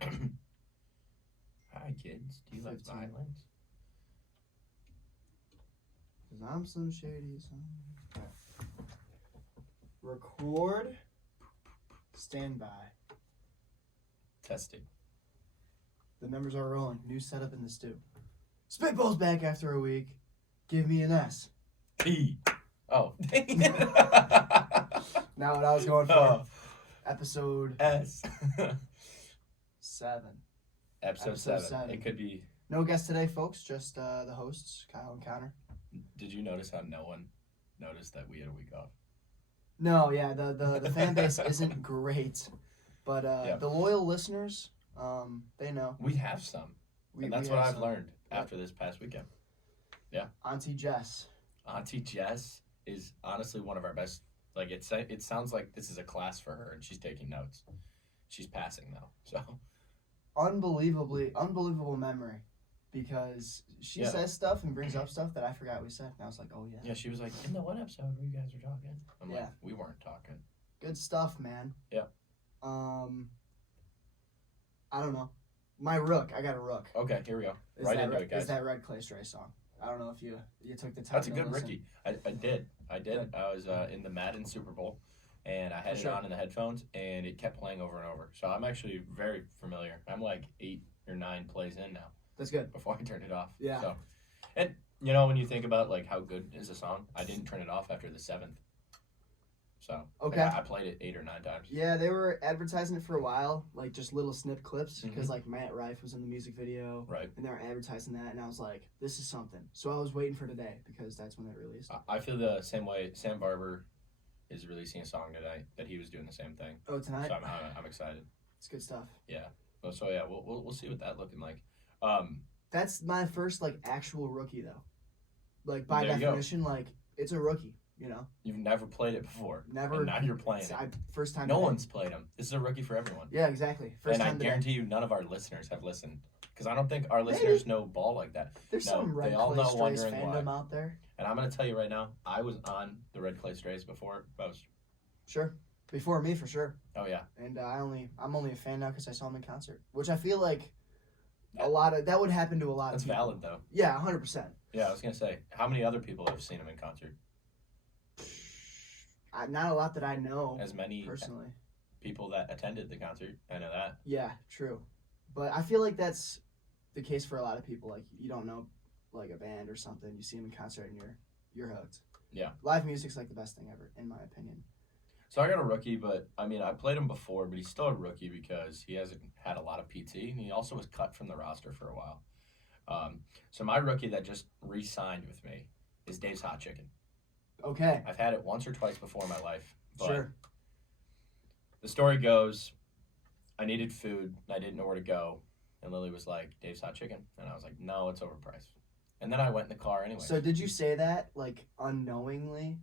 Hi, kids. Do you like 15. violence? Cause I'm Slim Shady. Record. Stand by. Testing. The numbers are rolling. New setup in the stew. Spitball's back after a week. Give me an S. P. Oh. Now what I was going for. Oh. Episode S. 7. Episode 7. It could be. No guest today, folks. Just the hosts, Kyle and Connor. Did you notice how no one noticed that we had a week off? No, yeah, the fan base isn't great, but the loyal listeners, they know. We have some, and that's what I've learned after this past weekend. Yeah. Auntie Jess. Auntie Jess is honestly one of our best. Like it sounds like this is a class for her, and she's taking notes. She's passing though, so. Unbelievable memory, because she says stuff and brings up stuff that I forgot we said, and I was like, oh yeah. Yeah, she was like, in the one episode where you guys were talking. I'm like, we weren't talking. Good stuff, man. Yeah. I don't know. My rook. I got a rook. Okay, here we go. Right into it, guys. Is that Red Clay Stray song? I don't know if you took the time. That's a to good listen. rookie. I did. Good. I was in the Madden Super Bowl, and I had it on in the headphones, and it kept playing over and over. So I'm actually very familiar. I'm like 8 or 9 plays in now. That's good. Before I turned it off. Yeah. So, and you know when you think about like how good is a song, I didn't turn it off after the 7th. So okay, I played it 8 or 9 times. Yeah, they were advertising it for a while, like just little snip clips, because Mm-hmm. like Matt Rife was in the music video, right? And they were advertising that, and I was like, this is something. So I was waiting for today because that's when it released. I feel the same way. Sam Barber is releasing a song today that he was doing the same thing. Oh, tonight? So I'm excited. It's good stuff. Yeah. So yeah, we'll see what that's looking like. That's my first like actual rookie though. Like by definition, like it's a rookie. You know, you've never played it before. Never. And now you're playing it. First time. No one's played them. This is a rookie for everyone. Yeah, exactly. First time. And I guarantee you, none of our listeners have listened because I don't think our listeners know ball like that. There's some Red Clay Strays fandom out there. And I'm gonna tell you right now, I was on the Red Clay Strays before most. Sure. Before me, for sure. Oh yeah. And I'm only a fan now because I saw him in concert, which I feel like a lot of that would happen to a lot of people. That's valid though. Yeah, 100%. Yeah, I was gonna say, how many other people have seen him in concert? Not a lot that I know. As many personally. People that attended the concert, I know that. Yeah, true. But I feel like that's the case for a lot of people. Like you don't know, like a band or something, you see him in concert and you're hooked. Yeah. Live music's like the best thing ever, in my opinion. So I got a rookie, but I mean I played him before, but he's still a rookie because he hasn't had a lot of PT, and he also was cut from the roster for a while. So my rookie that just re-signed with me is Dave's Hot Chicken. Okay. I've had it once or twice before in my life. But sure. The story goes, I needed food, and I didn't know where to go, and Lily was like, Dave's Hot Chicken, and I was like, no, it's overpriced. And then I went in the car anyway. So did you say that, like, unknowingly?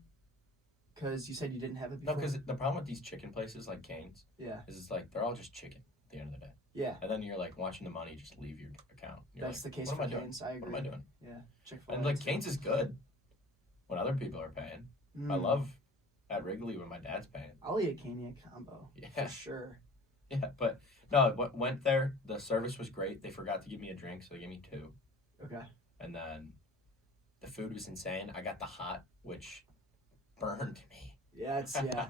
Because you said you didn't have it before? No, because the problem with these chicken places like Cane's is it's like, they're all just chicken at the end of the day. Yeah. And then you're like watching the money just leave your account. You're That's like, the case for Cane's, I agree. What am I doing? Yeah, Chick-fil-A. And like Cane's is good when other people are paying. I love at Wrigley when my dad's paying. I'll eat a Caniac combo. Yeah. For sure. Yeah, but no, went there. The service was great. They forgot to give me a drink, so they gave me 2. Okay. And then the food was insane. I got the hot, which burned me. Yeah,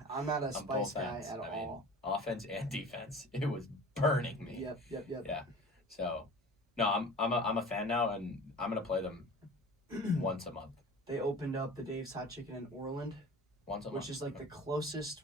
I'm not a spice guy at all. Offense and defense, it was burning me. Yep. Yeah, so no, I'm a fan now, and I'm gonna play them once a month. They opened up the Dave's Hot Chicken in Orland, once a month, which is like the closest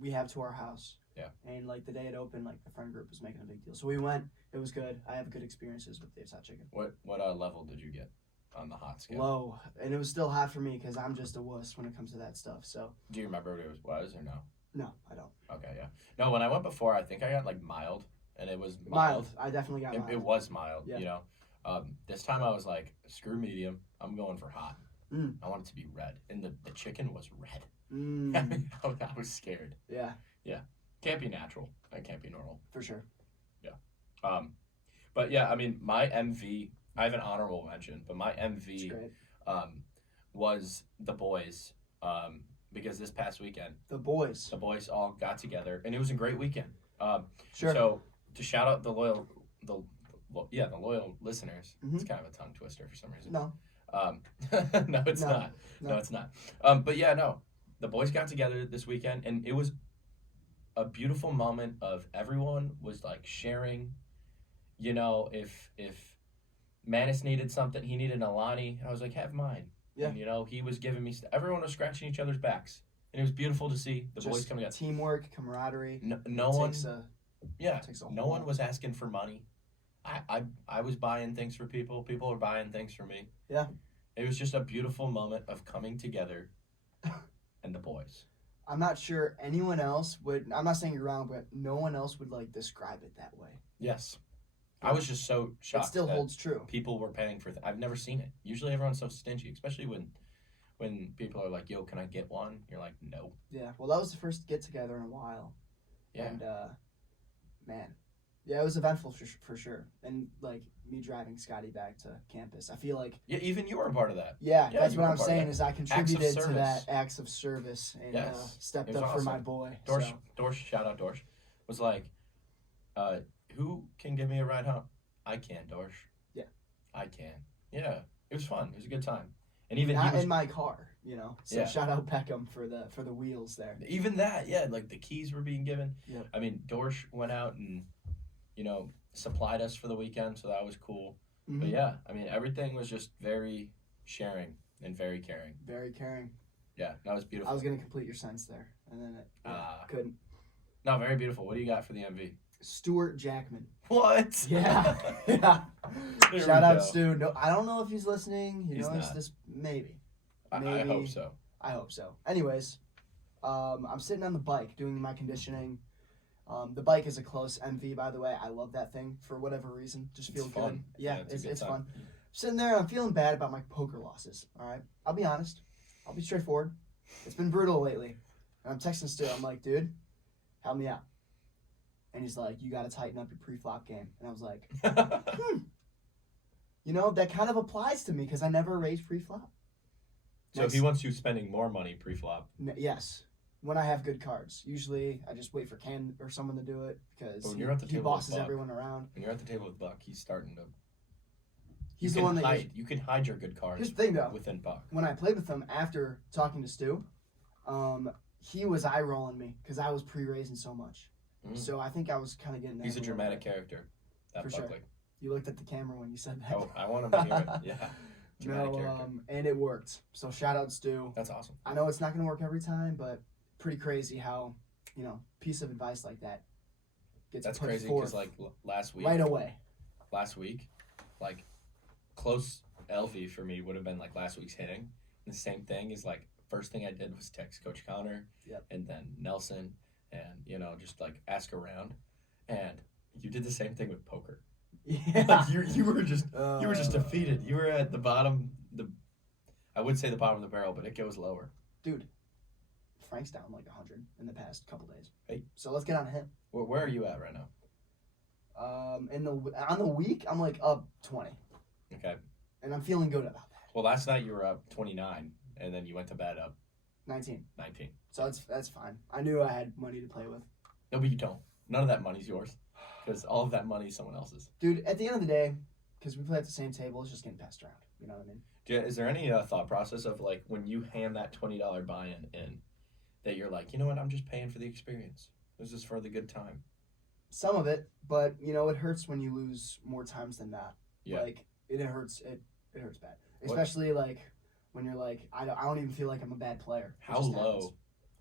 we have to our house. Yeah. And like the day it opened, like the friend group was making a big deal, so we went. It was good. I have good experiences with Dave's Hot Chicken. What level did you get on the hot scale? Low, and it was still hot for me because I'm just a wuss when it comes to that stuff. So. Do you remember what it was or no? No, I don't. Okay, yeah. No, when I went before, I think I got like mild, and it was mild. I definitely got mild. It was mild, yeah. You know. This time I was like, screw medium. I'm going for hot. I want it to be red, and the chicken was red. I was scared. Yeah. Yeah. Can't be natural. That can't be normal. For sure. Yeah. But yeah, I mean, my MV. I have an honorable mention, but my MV was the boys. Because this past weekend, the boys all got together, and it was a great weekend. Sure. So to shout out the loyal listeners. Mhm. It's kind of a tongue twister for some reason. No. No, it's No. not. No, it's not. But yeah, no. The boys got together this weekend, and it was a beautiful moment of everyone was like sharing. You know, if Manis needed something, he needed Alani. I was like, have mine. Yeah. And, you know, he was giving me. Everyone was scratching each other's backs, and it was beautiful to see the boys coming together. Teamwork, camaraderie. No one. Takes a No whole- one was asking for money. I was buying things for people. People were buying things for me. Yeah. It was just a beautiful moment of coming together, and the boys. I'm not sure anyone else would. I'm not saying you're wrong, but no one else would like describe it that way. Yes. I was just so It shocked still that holds true. people were paying for. I've never seen it. Usually everyone's so stingy, especially when people are like, "Yo, can I get one?" You're like, "No." Yeah. Well, that was the first get together in a while. Yeah. And man, yeah, it was eventful for sure. And like me driving Scotty back to campus, I feel like Yeah. Even you were a part of that. yeah, Yeah, that's you what were I'm part of saying that. is I contributed to service. that acts of service and Yes. stepped It was up for my awesome. boy. Dorsch, So, Dorsch, shout out Dorsch, was like, "Who can give me a ride home?" I can, Dorsch. Yeah. I can. Yeah. It was fun. It was a good time. And even not he was, in my car, you know. So Yeah. shout out Peckham for the wheels there. even that, yeah, like the keys were being given. Yep. I mean, Dorsch went out and, you know, supplied us for the weekend, so that was cool. Mhm. But yeah, I mean, everything was just very sharing and very caring. Very caring. Yeah, that was beautiful. I was gonna complete your sentence there, and then it couldn't. No, very beautiful. What do you got for the MV? Stuart Jackman. What? Yeah. Yeah. There Shout we out go. Stu. No, I don't know if he's listening. He He's knows not. this. Maybe. I Maybe. hope so. I hope so. Anyways, I'm sitting on the bike doing my conditioning. The bike is a close MV, by the way. I love that thing for whatever reason. Just It's feel fun. good. Yeah, a good it's time. fun. Sitting there, I'm feeling bad about my poker losses. All right, I'll be honest. I'll be straightforward. It's been brutal lately. And I'm texting Stu. I'm like, dude, help me out. And he's like, you got to tighten up your pre-flop game. And I was like, you know, that kind of applies to me because I never raised pre-flop. So he wants you spending more money pre-flop. Yes. When I have good cards. Usually I just wait for Ken or someone to do it because But when you're at the he table with bosses Buck, everyone around. When you're at the table with Buck, he's starting to. He's you the can one that hide. You can hide your good cards Here's the thing though. within Buck. When I played with him after talking to Stu, he was eye rolling me because I was pre-raising so much. Mm. So I think I was kind of getting. He's a that little dramatic bit. character. That For Buckley. sure. You looked at the camera when you said that. Oh, I want him to hear it. Yeah. Dramatic character. And it worked. So shout out Stu. That's awesome. I know it's not going to work every time, but pretty crazy how piece of advice like that gets That's put crazy forth because like last week, right away. like close LV for me would have been like last week's hitting. And the same thing is like first thing I did was text Coach Connor, Yep. and then Nelson, and just like ask around, and you did the same thing with poker. Yeah. Like you were just defeated. You were at the bottom. I would say the bottom of the barrel, but it goes lower. Dude, Frank's down like 100 in the past couple days. Hey. So let's get on him. Where are you at right now? On the week, I'm like up 20, Okay. and I'm feeling good about that. Well, last night you were up 29, and then you went to bed up 19. 19. So that's fine. I knew I had money to play with. No, but you don't. None of that money's yours, because all of that money is someone else's. Dude, at the end of the day, because we play at the same table, it's just getting passed around. You know what I mean? Is there any thought process of like when you hand that $20 buy-in in, that you're like, you know what, I'm just paying for the experience. This is for the good time. Some of it, but it hurts when you lose more times than not. Yeah. Like it hurts. It hurts bad, especially like when you're like, I don't even feel like I'm a bad player. It How just low? happens.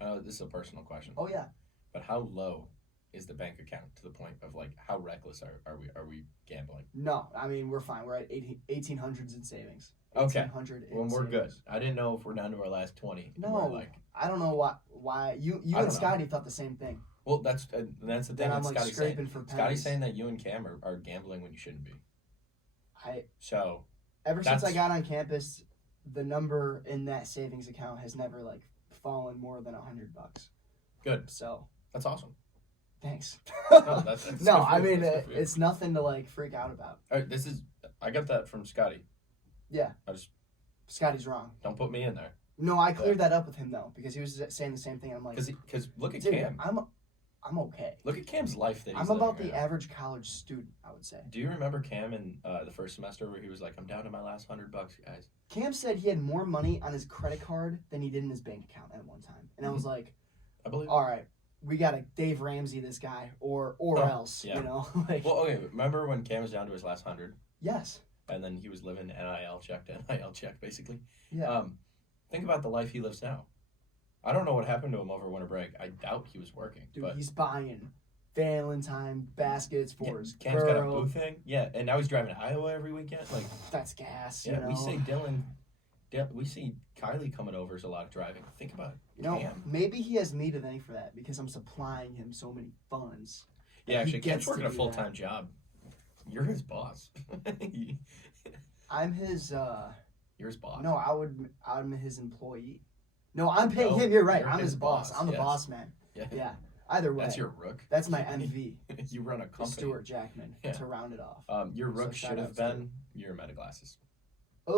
I know this is a personal question. Oh yeah. But how low is the bank account to the point of like how reckless are we gambling? No, I mean we're fine. We're at 1800s in savings. Okay. 1800 in Well, we're good. savings. I didn't know if we're down to our last 20. and No, we're like, I don't know why you I don't and know. Scotty thought the same thing. well, that's the thing. Then that I'm like Scotty's scraping saying. for pennies. Scotty's saying that you and Cam are gambling when you shouldn't be. So Ever since I That's- got on campus, the number in that savings account has never like fallen more than $100. good. So That's awesome. thanks. No, that's No, good for I you. mean That's good for you. it's nothing to like freak out about. All right, I got that from Scotty. Yeah. I just Scotty's wrong. don't put me in there No, I cleared that up with him though because he was saying the same thing. I'm like, because look at dude, Cam. I'm okay. Look at Cam's life that he's I'm living about right the now. average college student, I would say. Do you remember Cam in the first semester where he was like, "I'm down to my last $100, guys." Cam said he had more money on his credit card than he did in his bank account at one time, and I was like, I believe. all right, we gotta Dave Ramsey this guy, or else, yeah. you know. Like, Well, okay. Remember when Cam was down to his last 100, yes, and then he was living NIL check to NIL check, basically. yeah. Think about the life he lives now. I don't know what happened to him over winter break. I doubt he was working. Dude, but he's buying Valentine baskets for his Cam's girl. got a booth thing. Yeah, and now he's driving to Iowa every weekend. Like, That's gas. yeah, you know? we see we see Kylie coming over is a lot of driving. Think about it. You know, Cam. maybe he has me to thank for that because I'm supplying him so many funds. Yeah, He actually, Cam's gets working to a do full time job. You're his boss. I'm his. You're his boss. No, I'm his employee. No, I'm paying No, him. You're right. you're I'm his his boss. boss, I'm the yes. boss man. Yeah. Yeah. Either way, That's your rook. that's my MV. You run a company. Stuart Jackman Yeah. to round it off. Your rook So shout should out have to been your meta glasses.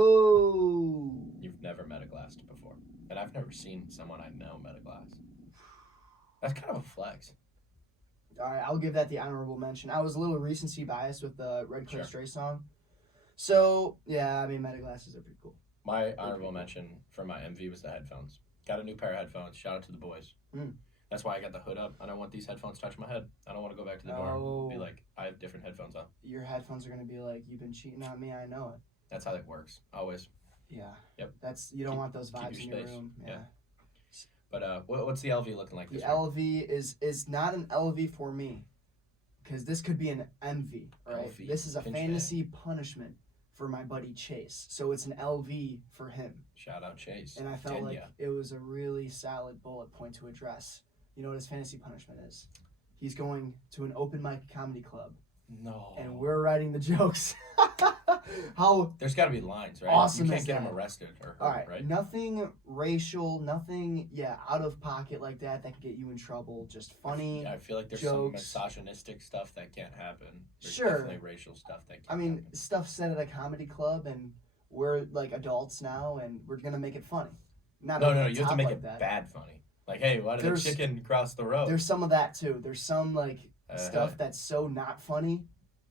Oh. You've never meta glassed before. And I've never seen someone I know meta glass. That's kind of a flex. All right, I'll give that the honorable mention. I was a little recency biased with the Red Clay Sure. Stray song. So, yeah, I mean, meta glasses are pretty cool. My honorable mention for my MV was the headphones. Got a new pair of headphones. Shout out to the boys. Mm. That's why I got the hood up. I don't want these headphones touching my head. I don't want to go back to the dorm and be like, I have different headphones on. Your headphones are going to be like, you've been cheating on me, I know it. That's how that works. Always. Yeah. Yep. You don't Keep- want those keep vibes your in your space. room. Yeah. But what's the LV looking like The this week? LV is not an LV for me because this could be an MV, right? LV, This is a pinch fantasy punishment for my buddy Chase. So it's an LV for him. Shout out Chase. And I felt Kenya. like it was a really solid bullet point to address. You know what his fantasy punishment is? He's going to an open mic comedy club, No. and we're writing the jokes. How There's got to be lines, right? awesome You can't is get him that? arrested or hurt, all right, right? nothing racial, nothing out of pocket like that could get you in trouble. Just funny. Yeah, I feel like there's jokes. some misogynistic stuff that can't happen. There's Sure. definitely racial stuff that can't I mean, happen. stuff said at a comedy club, and we're like adults now, and we're gonna make it funny. Not No, over the you have to top make like it that. bad funny. Like, hey, why did the There's- chicken cross the road? There's some of that too. There's some Uh, stuff that's so not funny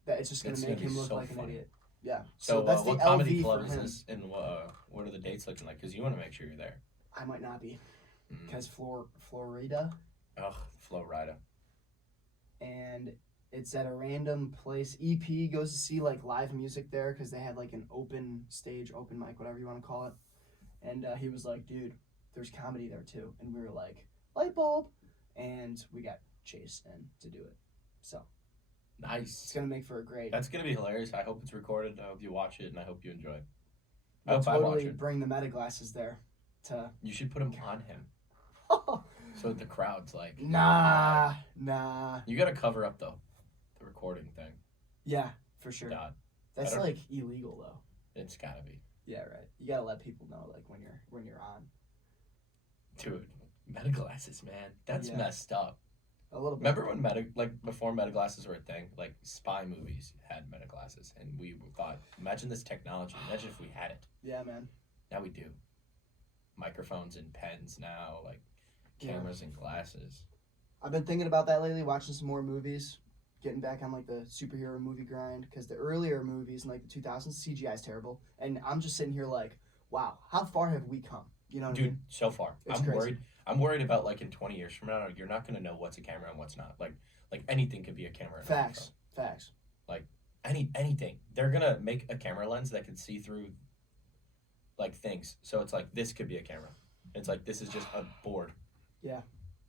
that it's just gonna It's make gonna be him look so like an funny. idiot. Yeah. So, that's the what comedy LV club for is him. this, and what are the dates looking like? Because you want to make sure you're there. I might not be Mm. because Florida, Ugh, Flo Rida. and it's at a random place. EP goes to see like live music there because they had like an open stage, open mic, whatever you want to call it. And he was like, "Dude, there's comedy there too." And we were like, "Light bulb," and we got Chase in to do it. So it's Nice. gonna make for a great. That's gonna be hilarious. I hope it's recorded. I hope you watch it, and I hope you enjoy it. I We'll hope I watch totally it. bring the meta glasses there. To You should put them on him, so the crowd's like, nah. You gotta cover up the recording thing. Yeah, for sure. Dot. That's I don't- like illegal though. It's gotta be. Yeah, right. You gotta let people know like when you're on. Dude, meta glasses, man. That's Yeah. messed up. A little bit. Remember when before meta glasses were a thing, like spy movies had meta glasses, and we thought, imagine this technology. Imagine if we had it. Yeah, man. Now we do. Microphones and pens now, like Yeah. cameras and glasses. I've been thinking about that lately, watching some more movies, getting back on like the superhero movie grind because the earlier movies in like the 2000s CGI is terrible, and I'm just sitting here like, wow, how far have we come? You know what I Dude, mean? so far. It's I'm crazy. worried. I'm worried about like in 20 years from now, you're not gonna know what's a camera and what's not. Like anything could be a camera. and a Facts. Facts. anything. They're gonna make a camera lens that can see through like things. So it's like this could be a camera. It's like this is just a board. Yeah.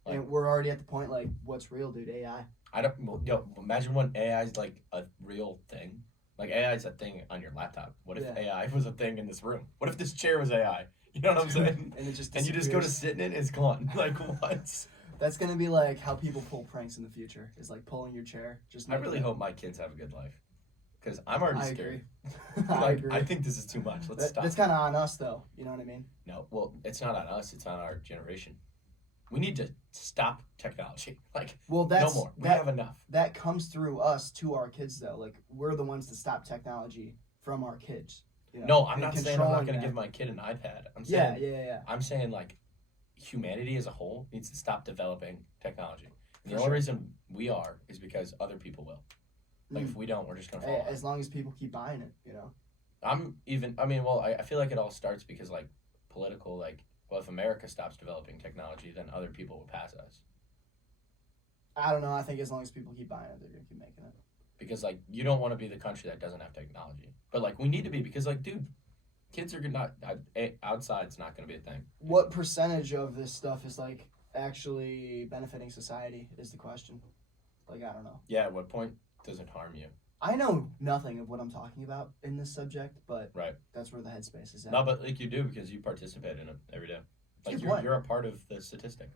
Like- And we're already at the point like, what's real, dude? AI. I don't. Well, imagine when AI is like a real thing. Like AI is a thing on your laptop. What if Yeah. AI was a thing in this room? What if this chair was AI? You know what I'm saying? And it just And you just go to disappears. sit in it, it's gone. Like what? That's gonna be like how people pull pranks in the future. Is like pulling your chair. Just I really hope my kids have a good life, because I'm already I scared. agree. I Like, agree. I think this is too much. Let's stop. That's kind of on us, though. You know what I mean? No, well, it's not on us. It's on our generation. We need to stop technology. Like Well, that's no more. We that. have enough. That comes through us to our kids, though. Like we're the ones to stop technology from our kids. You know? No, I'm And not saying I'm controlling not going to that. give my kid an iPad. I'm Yeah, saying yeah. I'm saying like humanity as a whole needs to stop developing technology. And the only reason we are is because other people will. Like, if we don't, we're just going to fall As long as people keep buying it, you know? I feel like it all starts because, like, political, like, well, if America stops developing technology, then other people will pass us. I don't know. I think as long as people keep buying it, they're going to keep making it. Because, like, you don't want to be the country that doesn't have technology. But, like, we need to be because, like, dude, kids are not, outside's not going to be a thing. What percentage of this stuff is, like, actually benefiting society is the question. Like, I don't know. Yeah, at what point does it harm you? I know nothing of what I'm talking about in this subject, but right. That's where the headspace is at. No, but, like, you do because you participate in it every day. Like, you're a part of the statistic.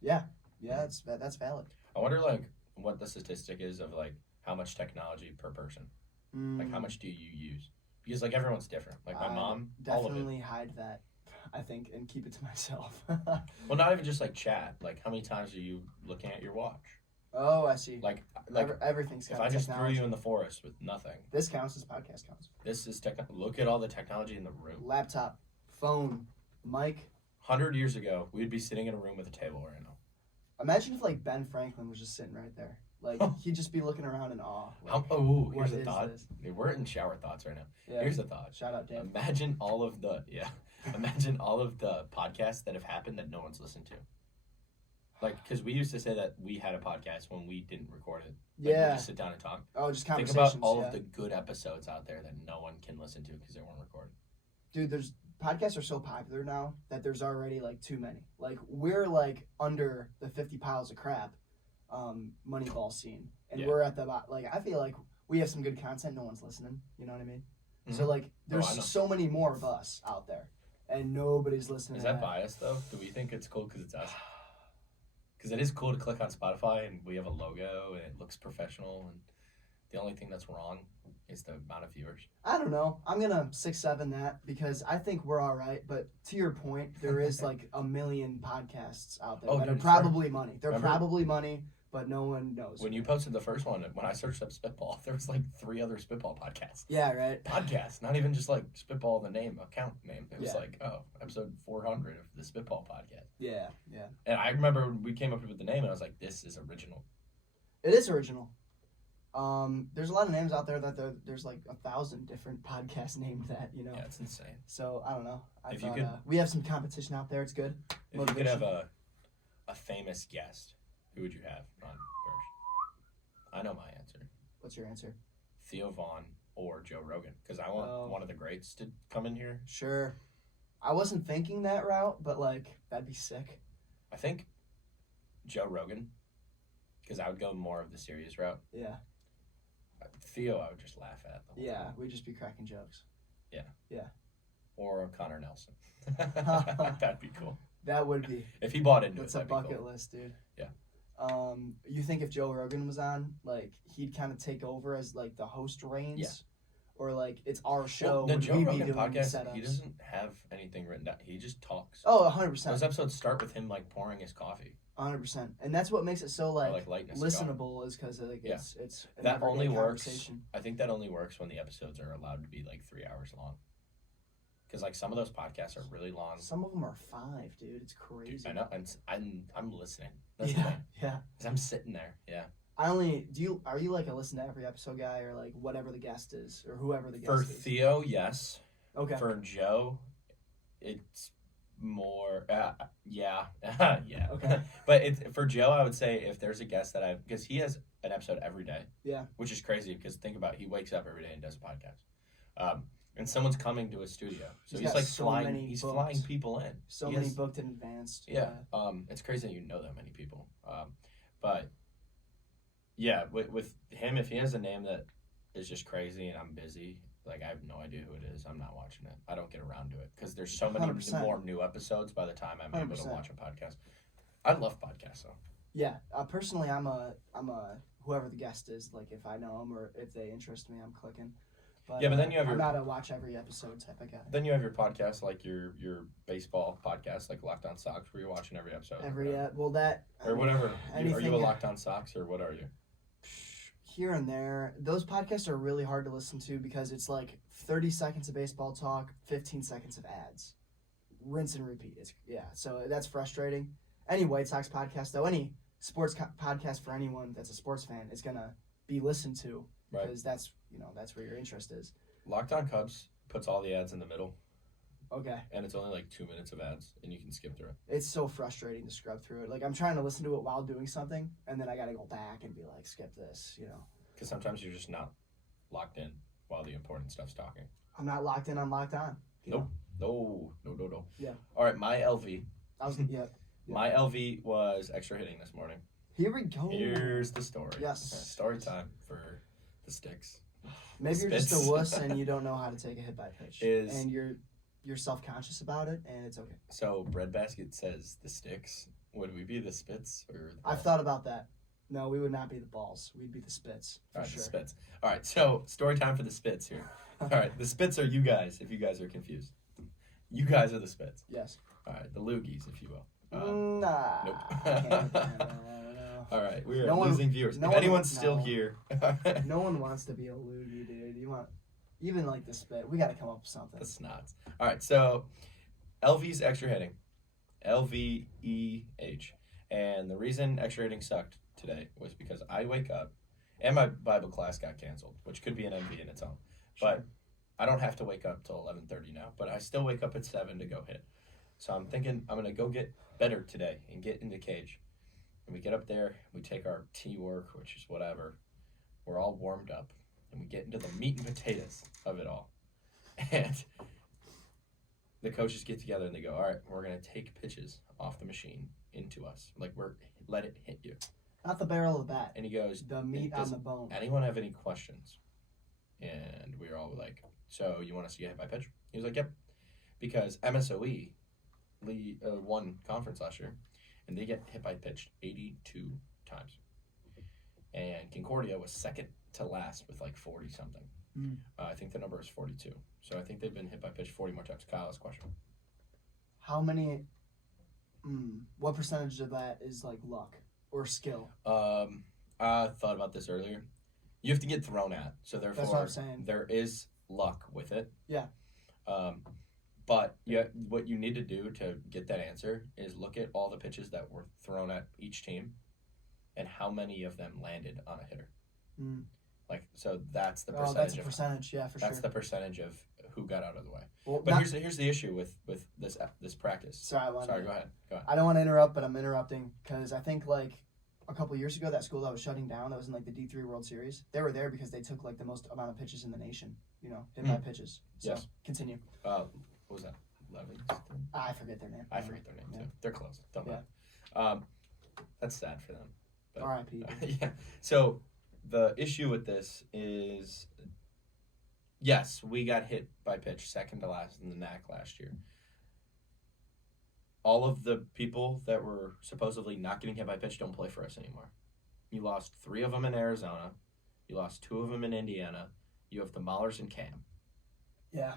Yeah, that's valid. I wonder, like, what the statistic is of, like, how much technology per person. Like, how much do you use? Because, like, everyone's different. Like, my mom, definitely hide that, I think, and keep it to myself. Well, not even just, like, chat. Like, how many times are you looking at your watch? Oh, I see. Like everything's got if I just threw you in the forest with nothing. This counts. This podcast counts. This is look at all the technology in the room. Laptop, phone, mic. 100 years ago, we'd be sitting in a room with a table right now. Imagine if, like, Ben Franklin was just sitting right there. Like, he'd just be looking around in awe. Like, here's a thought. We're in shower thoughts right now. Yeah. Here's a thought. Shout out, Dan. Imagine all of the podcasts that have happened that no one's listened to. Like, because we used to say that we had a podcast when we didn't record it. Like, we just sit down and talk. Oh, just conversations. Think about all of the good episodes out there that no one can listen to because they weren't recorded. Dude, podcasts are so popular now that there's already, like, too many. Like, we're, like, under the 50 piles of crap Moneyball scene. And we're at the, like, I feel like we have some good content. No one's listening. You know what I mean? Mm-hmm. So, like, there's so many more of us out there. And nobody's listening to that. Is that biased, though? Do we think it's cool because it's us? Because it is cool to click on Spotify and we have a logo and it looks professional, and the only thing that's wrong is the amount of viewers. I don't know. I'm going to 6-7 that because I think we're all right. But to your point, there is like a million podcasts out there that are probably money. They're probably money, but no one knows. When you posted the first one, when I searched up Spitball, there was like 3 other Spitball podcasts. Yeah, right. Podcasts, not even just like Spitball, the name, account name. It was like, episode 400 of the Spitball podcast. Yeah. And I remember we came up with the name, and I was like, this is original. It is original. There's a lot of names out there that there's like 1,000 different podcasts named that, you know. Yeah, it's insane. So, I don't know. We have some competition out there. It's good. If you could have a famous guest, who would you have on first? I know my answer. What's your answer? Theo Vaughn or Joe Rogan, because I want one of the greats to come in here. Sure. I wasn't thinking that route, but, like, that'd be sick. I think Joe Rogan, because I would go more of the serious route. Yeah. Theo, I would just laugh at. The whole time. We'd just be cracking jokes. Yeah. Or Connor Nelson. That'd be cool. That would be. If he bought into That's it, a bucket list, dude. Yeah. You think if Joe Rogan was on, like, he'd kind of take over as, like, the host reigns? Yeah. Or, like, it's our show. The Joe Rogan podcast, he doesn't have anything written down. He just talks. Oh, 100%. Those episodes start with him, like, pouring his coffee. 100%. And that's what makes it so, like listenable is because, like, it's that only works. I think that only works when the episodes are allowed to be, like, 3 hours long. Because, like, some of those podcasts are really long. Some of them are 5, dude. It's crazy. Dude, I know. I'm listening. That's yeah. Because I'm sitting there. Yeah. Are you like a listen to every episode guy, or like whatever the guest is, or whoever the guest is? For Theo, yes. Okay. For Joe, it's more, yeah. Okay. But for Joe, I would say if there's a guest because he has an episode every day. Yeah. Which is crazy because think about it, he wakes up every day and does a podcast. And someone's coming to his studio. So he's like flying people in. So many booked in advance. Yeah. It's crazy that you know that many people. But yeah, with him, if he has a name that is just crazy and I'm busy, like I have no idea who it is, I'm not watching it. I don't get around to it because there's so many 100%. More new episodes by the time I'm 100%. able to watch a podcast. I love podcasts though. Yeah, personally, I'm a whoever the guest is. Like if I know them or if they interest me, I'm clicking. But then you have I'm not a watch every episode type of guy. Then you have your podcast, like your baseball podcast, like Locked On Sox, where you're watching every episode. Whatever. Are you a Locked On Sox or what are you? Here and there. Those podcasts are really hard to listen to because it's like 30 seconds of baseball talk, 15 seconds of ads. Rinse and repeat. So that's frustrating. Any White Sox podcast, though, any sports podcast for anyone that's a sports fan is gonna be listened to Right. because that's where your interest is. Locked On Cubs puts all the ads in the middle, Okay. and it's only like 2 minutes of ads, and you can skip through it. It's so frustrating to scrub through it. Like, I'm trying to listen to it while doing something, and then I gotta go back and be like, skip this, Because sometimes you're just not locked in while the important stuff's talking. I'm not locked in, I'm locked on. Nope. No. Yeah. All right, my LV. Yeah. My LV was extra hitting this morning. Here we go. Here's the story. Yes. Story time for the sticks. Maybe you're just a Spits. wuss and you don't know how to take a hit by pitch. Is- And you're self-conscious about it, and it's okay. So Breadbasket says the sticks. Would we be the spits or the I've balls? thought about that. No, we would not be the balls. We'd be the spits, for All right, sure. the spits. All right, so story time for the spits here. All right, the spits are you guys, if you guys are confused. You guys are the spits. Yes. All right, the loogies, if you will. Nah. Nope. No. All right, we are No one- losing viewers. no If one- anyone's still no. here, No one wants to be a loogie, dude. You want, even like the spit. We got to come up with something. the snots. All right, so LV's extra hitting, LVEH, and the reason extra hitting sucked today was because I wake up, and my Bible class got canceled, which could be an MV in its own, but Sure. I don't have to wake up till 11:30 now. But I still wake up at 7 to go hit. So I'm thinking I'm gonna go get better today and get into cage. And we get up there, we take our tee work, which is whatever. We're all warmed up, and we get into the meat and potatoes of it all. And the coaches get together and they go, all right, we're going to take pitches off the machine into us. Like, let it hit you. Not the barrel of the bat. And he goes, The meat on does the bone. anyone have any questions? And we were all like, so you want us to get hit by pitch? He was like, yep. Because MSOE won conference last year, and they get hit by pitch 82 times. And Concordia was second to last with like 40-something. Mm. I think the number is 42. So I think they've been hit by pitch 40 more times. Kyle's question. How many? What percentage of that is like luck or skill? I thought about this earlier. You have to get thrown at, so That's therefore what I'm saying. there is luck with it. Yeah. But what you need to do to get that answer is look at all the pitches that were thrown at each team, and how many of them landed on a hitter. Mm. Like, so that's the percentage. That's a percentage, yeah, for That's sure. the percentage of who got out of the way. Well, But here's the issue with this practice. Sorry, Sorry, go ahead. I don't want to interrupt, but I'm interrupting because I think like a couple years ago, that school that was shutting down, that was in like the D3 World Series, they were there because they took like the most amount of pitches in the nation, hit by pitches. So, Yes. Continue. What was that? Livingston? I forget their name. I forget their name Yeah. too. They're close. Don't Yeah. matter. That's sad for them. But, R.I.P. yeah. So the issue with this is, yes, we got hit by pitch second to last in the NAC last year. All of the people that were supposedly not getting hit by pitch don't play for us anymore. You lost 3 of them in Arizona. You lost 2 of them in Indiana. You have the Maulers and Cam. Yeah.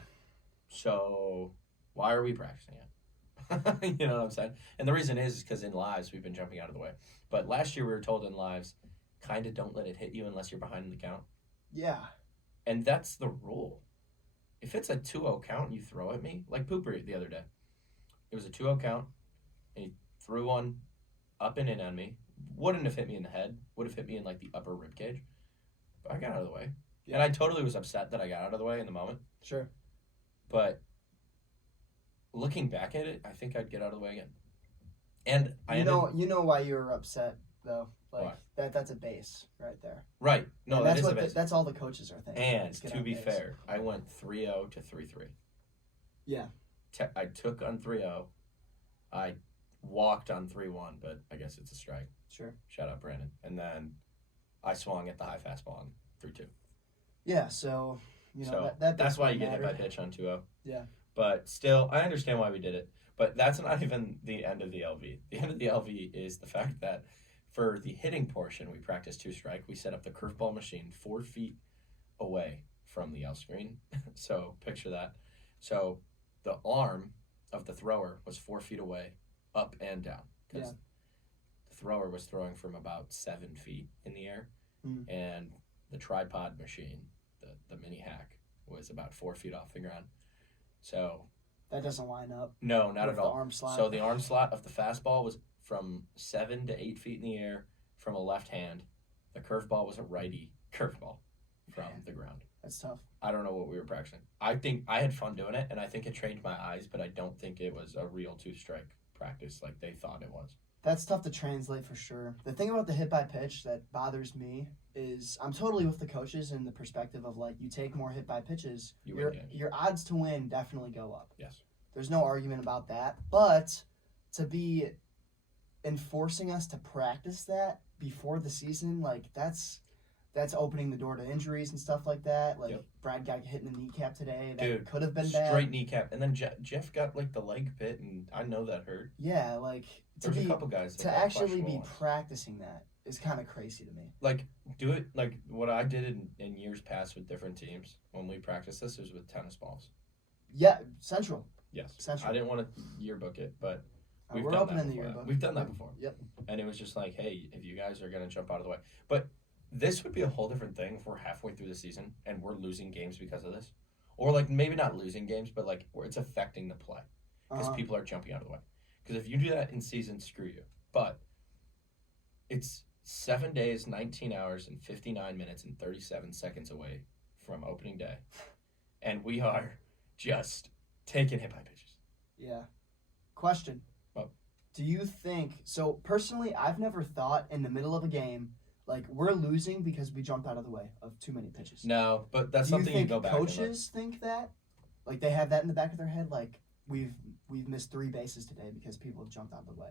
So why are we practicing it? You know what I'm saying? And the reason is because in lives we've been jumping out of the way. But last year we were told in lives, kind of don't let it hit you unless you're behind in the count. Yeah. And that's the rule. If it's a 2-0 count and you throw at me, like Pooper the other day, it was a 2-0 count, and he threw one up and in on me. Wouldn't have hit me in the head. Would have hit me in like the upper rib cage. But I got out of the way. Yeah. And I totally was upset that I got out of the way in the moment. Sure. But looking back at it, I think I'd get out of the way again. And I You know why you were upset though. Like Why? that's a base right there. Right. No, And that that's is what the base. that's all the coaches are thinking. And is get to on be base. fair, I went 3-0 to 3-3. Yeah. I took on 3-0. I walked on 3-1, but I guess it's a strike. Sure. Shout out Brandon. And then I swung at the high fastball on 3-2. Yeah. So So that's that's why you get mattered. hit by pitch on 2-0. Yeah. But still, I understand why we did it. But that's not even the end of the LV. The end of the LV is the fact that for the hitting portion, we practiced 2-strike. We set up the curveball machine 4 feet away from the L screen. So picture that. So the arm of the thrower was 4 feet away, up and down. Because the thrower was throwing from about 7 feet in the air. Mm. And the tripod machine, the mini hack, was about 4 feet off the ground. So That doesn't line up. no, not with at all. The arm slot. So the arm slot of the fastball was from 7 to 8 feet in the air from a left hand. The curveball was a righty curveball from the ground. That's tough. I don't know what we were practicing. I think I had fun doing it, and I think it trained my eyes, but I don't think it was a real two-strike practice like they thought it was. That's tough to translate for sure. The thing about the hit by pitch that bothers me is I'm totally with the coaches in the perspective of like you take more hit by pitches, your odds to win definitely go up. Yes. There's no argument about that. But to be enforcing us to practice that before the season, like that's opening the door to injuries and stuff like that. Like Brad got hit in the kneecap today. That could have been bad. Straight kneecap. And then Jeff got like the leg pit, and I know that hurt. Yeah, like there's a couple guys to actually be practicing that is kind of crazy to me. Like do it like what I did in years past with different teams when we practiced this was with tennis balls. Yeah, Central. Yes. Central. I didn't want to yearbook it, but we're opening the yearbook. We've done that before. Yep. And it was just like, hey, if you guys are gonna jump out of the way, but this would be a whole different thing if we're halfway through the season and we're losing games because of this. Or, like, maybe not losing games, but, like, where it's affecting the play because people are jumping out of the way. Because if you do that in season, screw you. But it's 7 days, 19 hours, and 59 minutes and 37 seconds away from opening day. And we are just taking hit by pitches. Yeah. Question. Well, do you think... So, personally, I've never thought in the middle of a game... Like, we're losing because we jumped out of the way of too many pitches. No, but that's something you go back and look. Do you think coaches think that? Like, they have that in the back of their head? Like, we've missed 3 bases today because people have jumped out of the way.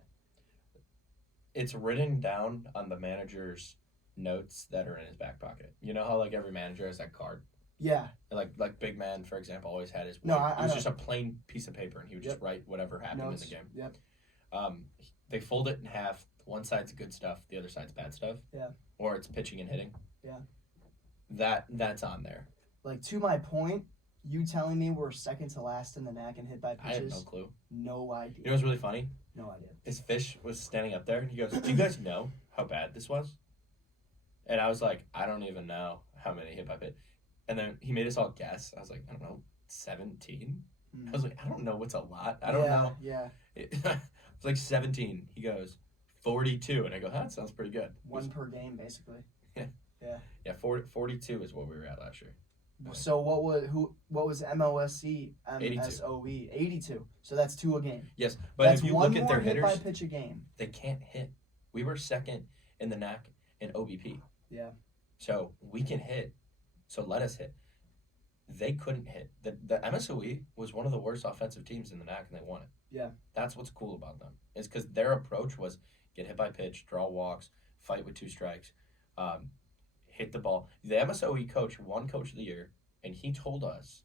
It's written down on the manager's notes that are in his back pocket. You know how, like, every manager has that card? Yeah. Like Big Man, for example, always had his... No, it was just a plain piece of paper, and he would just write whatever happened in the game. Yep. They fold it in half. One side's good stuff, the other side's bad stuff. Yeah. Or it's pitching and hitting. Yeah. That's on there. Like, to my point, you telling me we're second to last in the NAC and hit by pitches. I had no clue. No idea. You know what's really funny? No idea. His fish was standing up there, and he goes, do you guys know how bad this was? And I was like, I don't even know how many hit by pitch. And then he made us all guess. I was like, I don't know, 17? I was like, I don't know what's a lot. I don't know. Yeah. It's like 17. He goes, 42, and I go, that sounds pretty good. One per game, basically. Yeah, 42 is what we were at last year. So what was MOSC? MSOE 82. So that's 2 a game. Yes, but that's if you look at their hitters, by pitch a game. They can't hit. We were second in the NAC in OBP. Yeah. So we can hit. So let us hit. They couldn't hit. The MSOE was one of the worst offensive teams in the NAC, and they won it. Yeah. That's what's cool about them. Is because their approach was get hit by pitch, draw walks, fight with 2 strikes, hit the ball. The MSOE coach won Coach of the Year, and he told us,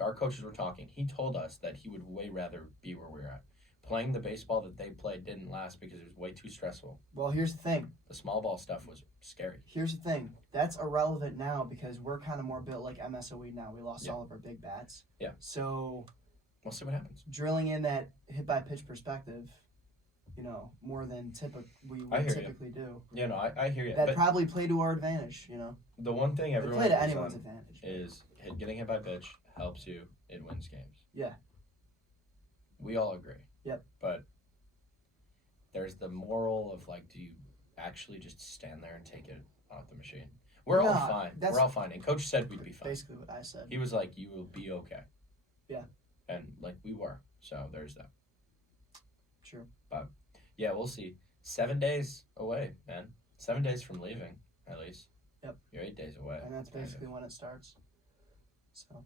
our coaches were talking, he told us that he would way rather be where we're at. Playing the baseball that they played didn't last because it was way too stressful. Well, here's the thing. The small ball stuff was scary. Here's the thing. That's irrelevant now because we're kind of more built like MSOE now. We lost all of our big bats. Yeah. So... We'll see what happens. Drilling in that hit-by-pitch perspective, more than we would typically do. Yeah, no, I hear you. That probably played to our advantage, The one thing everyone play to anyone's advantage is getting hit by pitch helps you. It wins games. Yeah. We all agree. Yep. But there's the moral of, like, do you actually just stand there and take it off the machine? We're all fine. We're all fine. And Coach said we'd be fine. Basically what I said. He was like, you will be okay. Yeah. And, like, we were. So there's that. True. But, yeah, we'll see. 7 days away, man. 7 days from leaving, at least. Yep. You're 8 days away. And that's basically when it starts. So,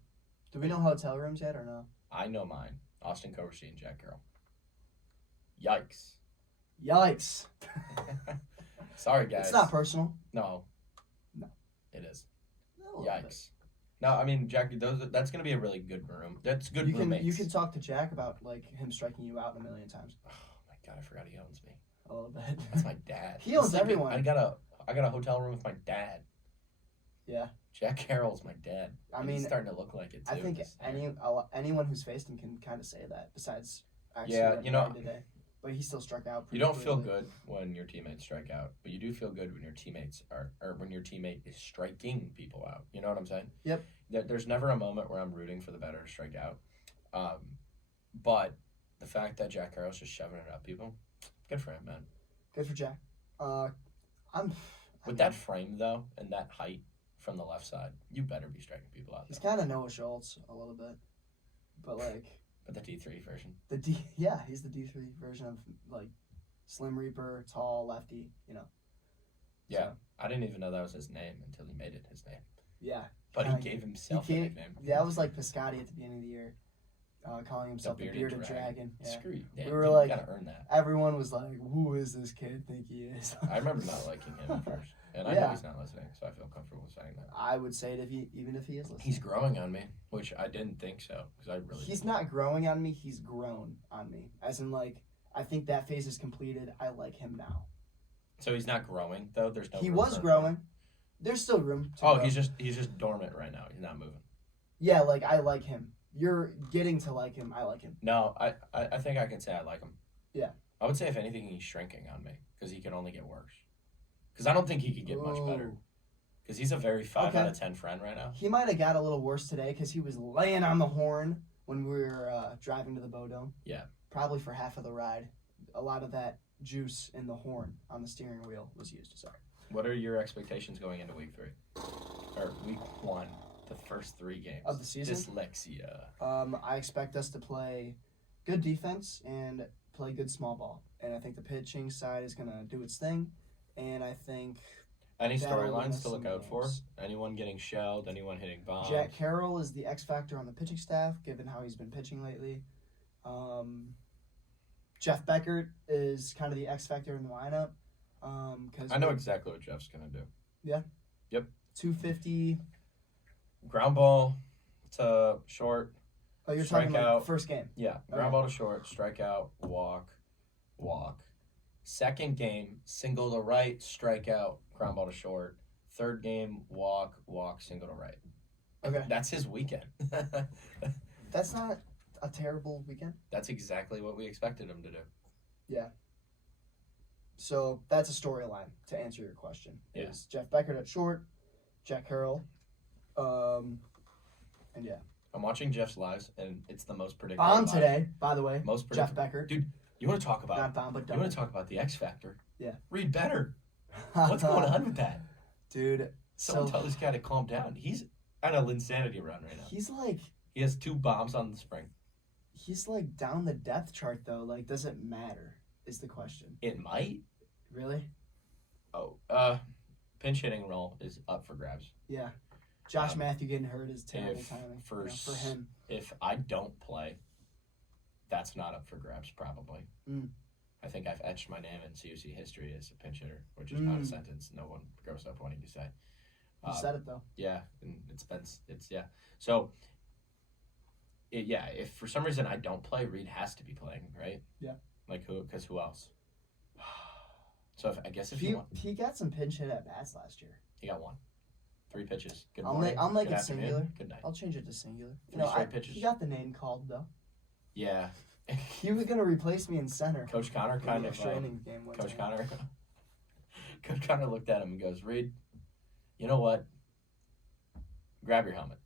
do we know hotel rooms yet or no? I know mine. Austin Coversey and Jack Carroll. Yikes. Yikes. Sorry, guys. It's not personal. No. No. It is. Yikes. No, I mean, Jack, that's going to be a really good room. That's good roommates. You can talk to Jack about, like, him striking you out 1,000,000 times. Oh, my God, I forgot he owns me. A little bit. That's my dad. He owns everyone. I got a hotel room with my dad. Yeah. Jack Carroll's my dad. I mean, he's starting to look like it, too. I think anyone who's faced him can kind of say that, besides actually today. But he still struck out. You don't feel good when your teammates strike out, but you do feel good when your teammates when your teammate is striking people out. You know what I'm saying? Yep. There's never a moment where I'm rooting for the batter to strike out. But the fact that Jack Carroll's just shoving it up people, good for him, man. Good for Jack. With that frame, though, and that height from the left side, you better be striking people out He's there. kind of Noah Schultz a little bit, but like But the D3 version. he's the D3 version of like Slim Reaper, tall lefty. Yeah, So, I didn't even know that was his name until he made it his name. yeah. But Kinda- he gave himself a nickname. Yeah, that was like Piscotti at the beginning of the year, calling himself the Bearded Dragon. Yeah. Screw you. Yeah, We were you like- gotta earn that. Everyone was like, "Who is this kid? Think he is?" I remember not liking him at first, and I know Yeah. he's not listening, so I feel comfortable saying that. I would say it even if he is listening. He's growing on me, which I didn't think so, because I really. He's not growing on me. He's grown on me. As in, like, I think that phase is completed. I like him now. So he's not growing though. There's no. He room was for- growing. There's still room to Oh, grow. he's just dormant right now. He's not moving. Yeah, like, I like him. You're getting to like him. I like him. No, I think I can say I like him. Yeah. I would say if anything, he's shrinking on me because he can only get worse. Because I don't think he could get much better. Ooh. Because he's a very 5 Okay. out of 10 friend right now. He might have got a little worse today because he was laying on the horn when we were driving to the Bodome. Yeah. Probably for half of the ride. A lot of that juice in the horn on the steering wheel was used. Sorry. What are your expectations going into week 3? Or week 1, the first 3 games? Of the season? Dyslexia. I expect us to play good defense and play good small ball. And I think the pitching side is going to do its thing. And I think Any that'll win storylines us to look some out for? games. Anyone getting shelled? Anyone hitting bombs? Jack Carroll is the X factor on the pitching staff, given how he's been pitching lately. Jeff Beckert is kind of the X factor in the lineup. Cause I know exactly what Jeff's going to do. 250. Ground ball to short. Oh, you're talking about Strikeout. the first game. Yeah, Okay. ground ball to short, strikeout, walk. Second game, single to right, strikeout, ground ball to short. Third game, walk, single to right. Okay. That's his weekend. That's not a terrible weekend. That's exactly what we expected him to do. So that's a storyline to answer your question. Yeah. Is Jeff Beckert at short, Jack Carroll, and yeah. I'm watching Jeff's lives, and it's the most predictable. Bomb live. today, by the way. Most Jeff predictable. Beckert. Dude, you want to talk about? Not bomb, but You want to talk about the X factor? Yeah. Read better. What's going on with that? Dude, Someone So- tell this guy to calm down. He's on an insanity run right now. he's like He has 2 bombs on the spring. down the depth chart though. Like, does it matter? Is the question. It might. Really? Oh, pinch hitting role is up for grabs. Yeah. Josh Um, Matthew getting hurt is terrible if timing for for him. If I don't play, that's not up for grabs probably. Mm. I think I've etched my name in CUC history as a pinch hitter, which is not a Mm. sentence no one grows up wanting to say. You said it though. Yeah, and it's yeah. So, if for some reason I don't play, Reed has to be playing, right? Yeah. Like who? Because who else? So if He you want, he got some pinch hit at bats last year. he got 1, 3 pitches. Good I'll morning. make good it afternoon, singular. Good night. I'll change it to singular. Three straight pitches. He got the name called though. Yeah. He was gonna replace me in center. Coach Connor in the kind of extra innings game one Coach time. Connor looked at him and goes, Reed, you know what? Grab your helmet.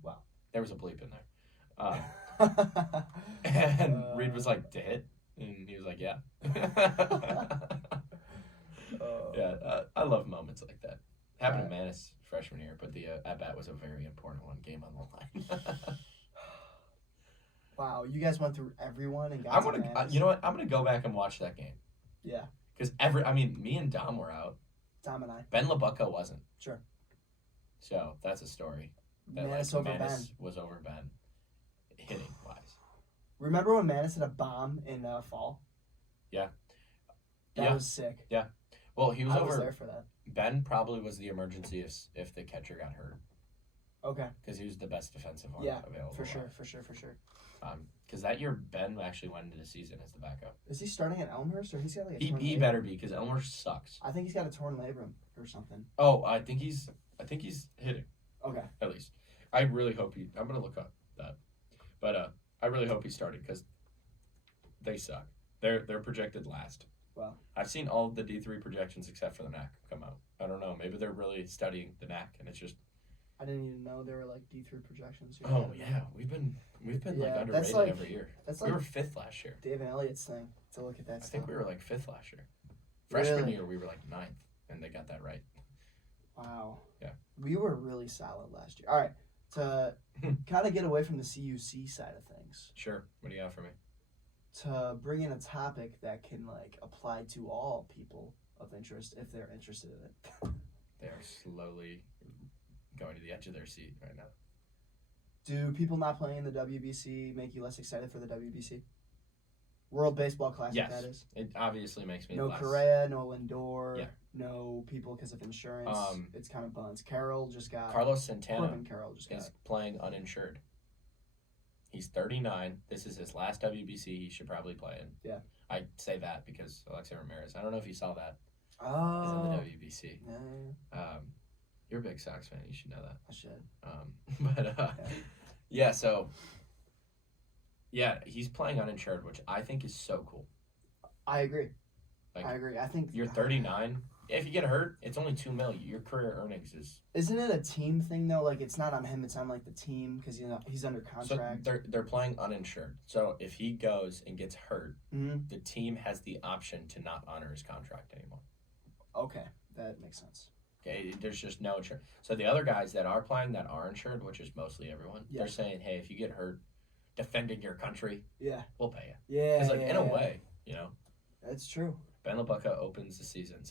Wow. There was a bleep in there. And Reed was like, to hit? And he was like, yeah. I love moments like that. Happened to Manis freshman year, but the at-bat was a very important one. Game on the line. Wow, you guys went through everyone and got I'm to gonna, Manis. you know what? I'm gonna go back and watch that game Yeah, because me and Dom were out. Tom and I. Ben LaBucca wasn't. Sure. So that's a story. That Manis over Ben. Manis was over Ben, hitting wise. Remember when Manis hit a bomb in fall? Yeah. That Yeah. was sick. Well, he was I over. was there for that. Ben probably was the emergency if the catcher got hurt Okay. because he was the best defensive arm Yeah, available. for sure, for sure, for sure. Because that year Ben actually went into the season as the backup. Is he starting at Elmhurst or he's got like a torn He labrum? better be because Elmer sucks. I think he's got a torn labrum or something. Oh, I think he's hitting Okay. at least. I really hope he. I'm gonna look up that, but I really hope he's starting because they suck. They're projected last. Wow. I've seen all of the D3 projections except for the NAC come out. I don't know. Maybe they're really studying the NAC and it's just I didn't even know there were like D3 projections. Oh yeah, we've been like Yeah, underrated that's like- every year. That's We like were 5th last year. Dave and Elliott's thing to look at that I stuff. think we were like 5th last year. Freshman Really? year we were like 9th, and they got that right. Wow. Yeah. We were really solid last year. All right, to kind of get away from the CUC side of things, Sure. What do you got for me? to bring in a topic that can like apply to all people of interest if they're interested in it. They are slowly going to the edge of their seat right now. Do people not playing in the WBC make you less excited for the WBC? World Baseball Classic, Yes. that is. It obviously makes me No less. Correa, no Lindor, Yeah. no people because of insurance. It's kind of buns. Carroll just got. Carlos Santana Corbin Carroll just got. is playing uninsured. He's 39. This is his last WBC he should probably play in. Yeah. I say that because Alexei Ramirez, I don't know if you saw that, is in Oh. the WBC. Yeah, You're a big Sox fan. You should know that. I should. But yeah, so yeah, he's playing uninsured, which I think is so cool. I agree. Like, I agree. I think You're 39. If you get hurt, it's only $2 million. Your career earnings is Isn't it a team thing though? Like it's not on him; it's on like the team because he's under so contract. they're playing uninsured. So if he goes and gets hurt, Mhm. the team has the option to not honor his contract anymore. Okay, that makes sense. Okay, there's just no insurance. So the other guys that are playing that are insured, which is mostly everyone, Yeah. they're saying, hey, if you get hurt defending your country, Yeah. we'll pay you. Yeah. It's like yeah, in a yeah. way, you know. That's true. Ben LaBucca opens the season.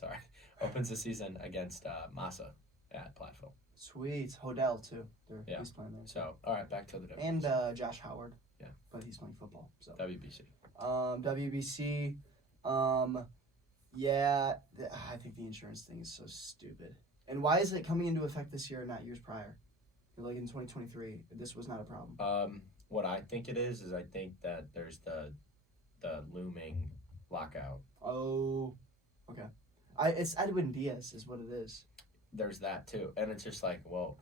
Opens the season against Massa at Platteville. Sweet. Hodel too. Yeah. He's playing there. So all right, back to the WBC. And Josh Howard. Yeah. But he's playing football. So WBC. WBC. Yeah. I think the insurance thing is so stupid. And why is it coming into effect this year, not years prior? Like in 2023, this was not a problem. What I think it is I think that there's the looming lockout. Oh. Okay. It's Edwin Diaz is what it is. There's that too, and it's just like, well,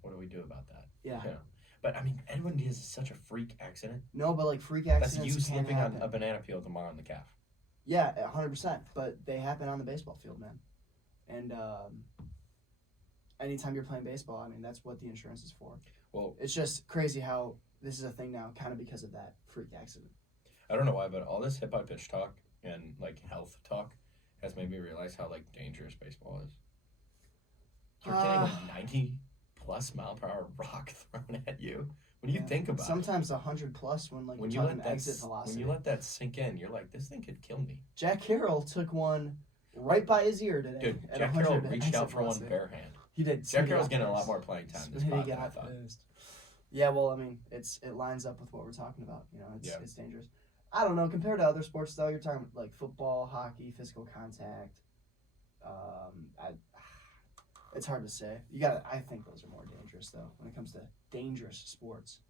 what do we do about that? Yeah. You know? But I mean, Edwin Diaz is such a freak accident. No, but like freak That's accidents you can slipping on happen. a banana peel tomorrow on the calf. Yeah, 100%. But they happen on the baseball field, man. And anytime you're playing baseball, I mean, that's what the insurance is for. Well, It's just crazy how this is a thing now, kind of because of that freak accident. I don't know why, but all this hip hop pitch talk and like health talk has made me realize how like dangerous baseball is. You're getting a 90+ mile per hour rock thrown at you. When you think about sometimes 100 plus when like when you're you talking let that exit velocity. when you let that sink in, you're like, this thing could kill me. Jack Carroll took one right by his ear today. Dude, at Jack 100 Carroll reached exit out for one velocity. bare hand. He did. Jack Smitty Carroll's got getting a lot pissed. more playing time this Smitty spot than I got thought. pissed. Yeah, well, I mean, it lines up with what we're talking about. You know, it's dangerous. I don't know. Compared to other sports, though, you're talking like football, hockey, physical contact. It's hard to say. I think those are more dangerous though when it comes to dangerous sports.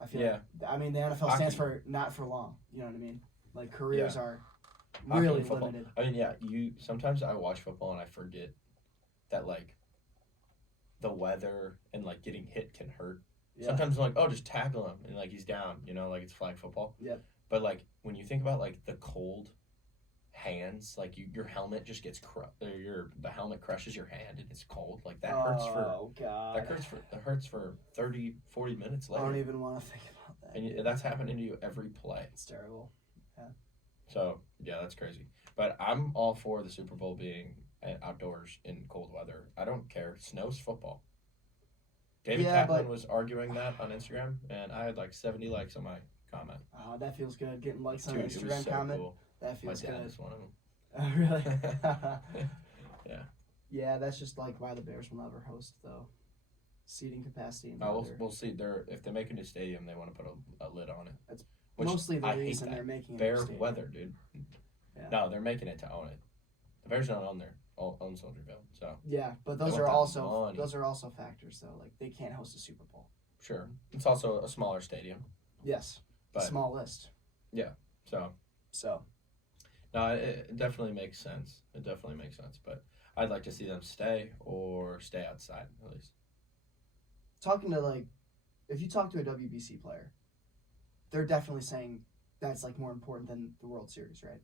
I feel. Yeah. I mean, the NFL stands for not for long. You know what I mean? Like careers are Hockey really and football. limited. I mean, yeah. Sometimes I watch football and I forget that like the weather and like getting hit can hurt. Yeah. Sometimes I'm like, oh, just tackle him and like he's down. You know, like it's flag football. Yep. But like when you think about like the cold hands, like your helmet just gets the helmet crushes your hand and it's cold. Like that hurts for Oh God. that hurts for 30, 40 minutes I later. don't even want to think about that. And that's happening to you every play. It's terrible. So yeah, that's crazy. But I'm all for the Super Bowl being outdoors in cold weather. I don't care. Snow's football. David Kaplan was arguing that on Instagram, and I had like 70 likes on my comment. Oh, that feels good. Getting likes on Dude, an it was Instagram so comment. cool. That My feels dad good. is one of them. Oh, really? Yeah. Yeah, that's just like why the Bears will never host though. Seating capacity. And We'll see. If they make a new stadium, they want to put a lid on it. That's Which mostly the I hate reason that. they're making it. Bear a stadium. weather, dude. Yeah. No, they're making it to own it. The Bears don't own Soldierville, so Yeah, but They those want are that also money. factors though. Like they can't host a Super Bowl. sure. It's also a smaller stadium, Yes, but small list. so So no, it definitely makes sense. It definitely makes sense, but I'd like to see them stay outside at least. talking to if you talk to a WBC player, they're definitely saying that's like more important than the World Series, right?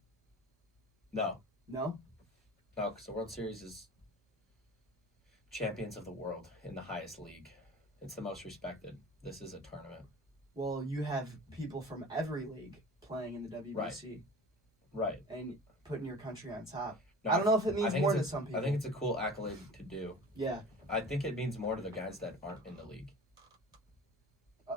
No, No. because the World Series is champions of the world in the highest league. It's the most respected. This is a tournament. Well, you have people from every league playing in the WBC. Right. And putting your country on top. No, I don't know if it means more to some people. I think it's a cool accolade to do. Yeah. I think it means more to the guys that aren't in the league.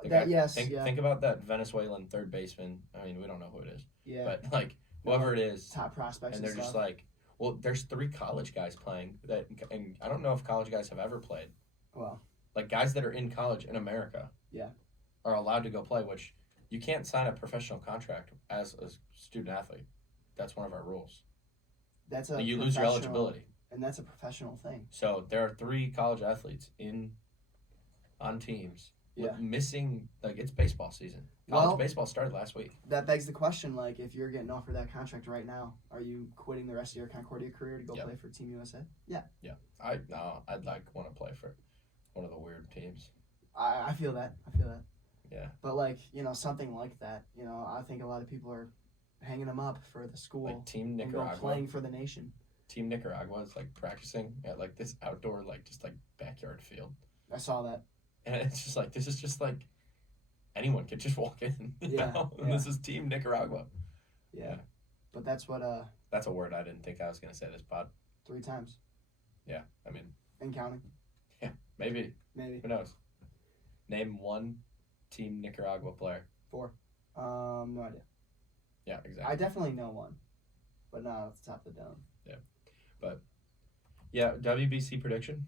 Think about that Venezuelan third baseman. I mean, we don't know who it is. Yeah. But, like, whoever it is. Top prospects and they're stuff. just like, well, there's 3 college guys playing that, and I don't know if college guys have ever played. Well. Like, guys that are in college in America. Yeah. Are allowed to go play, which you can't sign a professional contract as a student athlete. That's one of our rules. You lose your eligibility. And that's a professional thing. So there are 3 college athletes on teams missing, like, it's baseball season. College baseball started last week. That begs the question, like, if you're getting offered that contract right now, are you quitting the rest of your Concordia career to go play for Team USA? Yeah. Yeah. I'd want to play for one of the weird teams. I feel that. Yeah. But, like, something like that, I think a lot of people are hanging them up for the school. Like Team Nicaragua. And playing for the nation. Team Nicaragua is, like, practicing at, like, this outdoor, like, just, like, backyard field. I saw that. And it's just, like, this is just, like, anyone could just walk in, you know? And this is Team Nicaragua. Yeah. But that's what, That's a word I didn't think I was going to say this pod. 3 times. Yeah, I mean. And counting. Yeah, maybe. Maybe. Who knows? Name 1 Team Nicaragua player. 4. No idea. Yeah, exactly. I definitely know 1. But not off the top of the dome. Yeah. But, yeah, WBC prediction?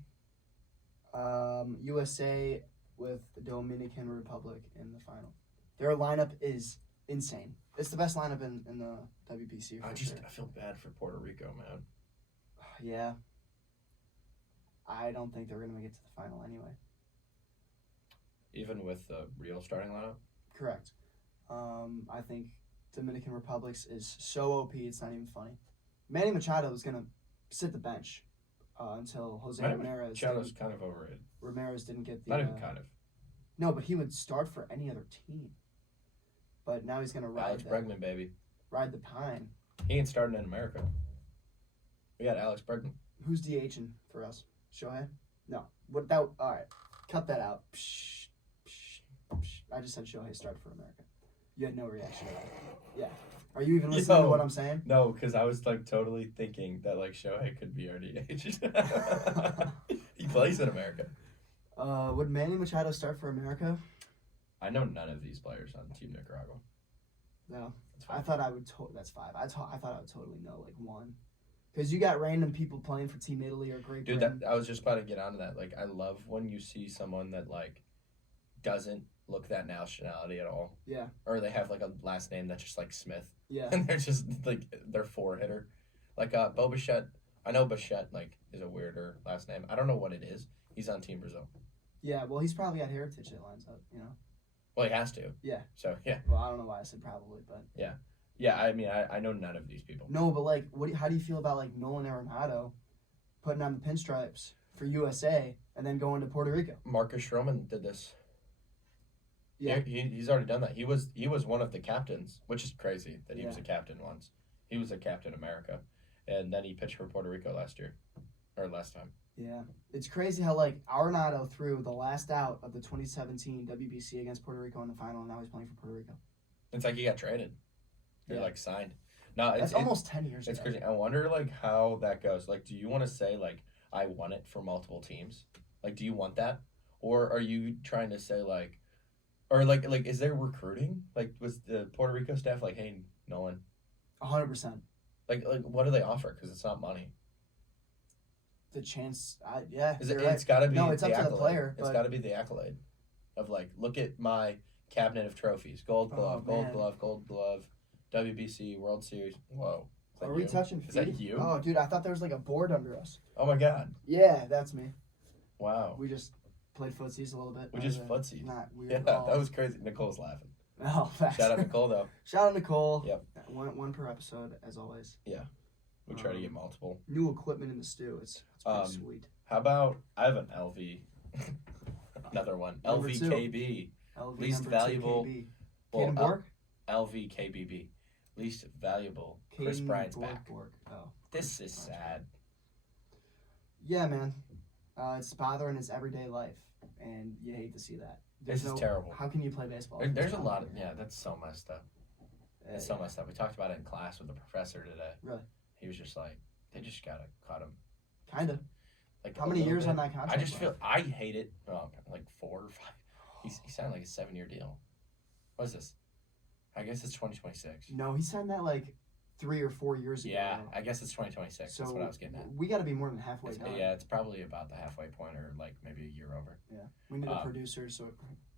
USA with the Dominican Republic in the final. Their lineup is insane. It's the best lineup in the WBC. I feel bad for Puerto Rico, man. Yeah. I don't think they're going to make it to the final anyway. Even with the real starting lineup? Correct. I think Dominican Republic's is so OP, it's not even funny. Manny Machado is going to sit the bench until Jose Ramirez. Machado's kind of overrated. Ramirez didn't get the... Not even kind of. No, but he would start for any other team. But now he's going to ride Alex Bregman, baby. Ride the pine. He ain't starting in America. We got Alex Bregman. Who's DHing for us? Shohei? No. What that? All right. Cut that out. Psh, psh, psh. I just said Shohei started for America. You had no reaction to that. Yeah. Are you even listening to what I'm saying? No, because I was, like, totally thinking that, like, Shohei could be our DH. He plays in America. Would Manny Machado start for America? I know none of these players on Team Nicaragua. No. I thought I would... That's 5. I thought I would totally know, like, 1. Because you got random people playing for Team Italy or Great Britain. Dude, I was just about to get onto that. Like, I love when you see someone that, like, doesn't look that nationality at all. Yeah. Or they have, like, a last name that's just, like, Smith. Yeah. And they're just, like, their 4-hitter. Like, Bo Bichette. I know Bichette, like, is a weirder last name. I don't know what it is. He's on Team Brazil. Yeah, well, he's probably got heritage that lines up, Well, he has to. Yeah. So, yeah. Well, I don't know why I said probably, but... Yeah. Yeah, I mean, I know none of these people. No, but, like, how do you feel about, like, Nolan Arenado putting on the pinstripes for USA and then going to Puerto Rico? Marcus Stroman did this. Yeah. He's already done that. He was one of the captains, which is crazy that he was a captain once. He was a Captain America. And then he pitched for Puerto Rico last time. Yeah. It's crazy how, like, Arenado threw the last out of the 2017 WBC against Puerto Rico in the final, and now he's playing for Puerto Rico. It's like he got traded. They're, like, signed. No, That's almost 10 years ago. It's crazy. I wonder, like, how that goes. Like, do you want to say, like, I won it for multiple teams? Like, do you want that? Or are you trying to say, like, or, like, is there recruiting? Like, was the Puerto Rico staff like, hey, Nolan? 100%. Like, what do they offer? Because it's not money. The chance, yeah. It's got to be it's the up to accolade. the player. It's got to be the accolade of, like, look at my cabinet of trophies. Gold glove, gold glove, WBC, World Series. Whoa. Are we touching feet? Is that you? Oh, dude, I thought there was, like, a board under us. Oh, my God. Yeah, that's me. Wow. We just played footsies a little bit. We just footsied. Not weird. Yeah, that was crazy. Nicole's laughing. Oh, facts. Shout out Nicole, though. Shout out Nicole. Yep. One per episode, as always. Yeah. We try to get multiple. New equipment in the stew. It's pretty sweet. How about, I have an LV. Another one. LVKB. LV Least valuable. Caden Bork? LVKBB. Least valuable. Chris Bryant's back. Oh, this is sad. Yeah, man. It's bothering his everyday life, and you hate to see that. This is terrible. How can you play baseball? There's a lot of that's so messed up. It's so messed up. We talked about it in class with the professor today. Really? He was just like, they just gotta cut him. Kind of. Like how many years on that contract? I just feel I hate it. Like 4 or 5. He signed like a 7-year deal. What is this? I guess it's 2026. No, he signed that like 3 or 4 years ago. Yeah, I guess it's 2026. So that's what I was getting at. We got to be more than halfway done. Yeah, it's probably about the halfway point or like maybe a year over. Yeah, we need a producer, so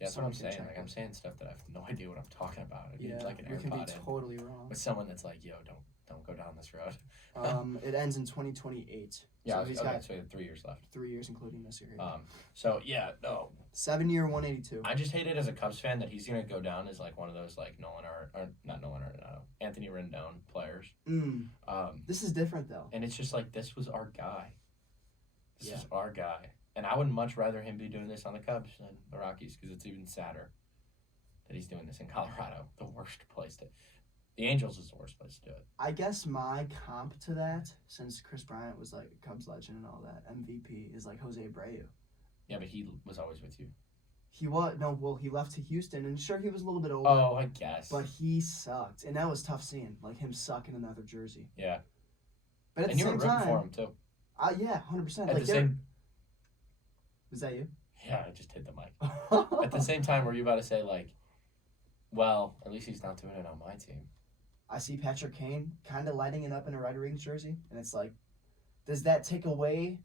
that's what I'm saying. Like I'm saying stuff that I have no idea what I'm talking about. I need like an AirPod we can be totally wrong. With someone that's like, yo, don't go down this road. It ends in 2028. Yeah, so he's got so 3 years left. 3 years, including this year. So yeah, no. 7-year, 182. I just hate it as a Cubs fan that he's gonna go down as like one of those like Anthony Rendon players. This is different though. And it's just like this was our guy. This Yeah. is our guy, and I would much rather him be doing this on the Cubs than the Rockies because it's even sadder that he's doing this in Colorado, the worst place to. The Angels is the worst place to do it. I guess my comp to that, since Chris Bryant was like a Cubs legend and all that, MVP is like Jose Abreu. Yeah, but he was always with you. He was he left to Houston, and sure he was a little bit older. Oh, I guess. But he sucked, and that was tough seeing like him suck in another jersey. Yeah. But at and the you same were rooting time, for him too. Yeah, 100%. At like the same. Was that you? Yeah, I just hit the mic. At the same time, were you about to say like, well, at least he's not doing it on my team? I see Patrick Kane kind of lighting it up in a Red Wings jersey, and it's like, does that take away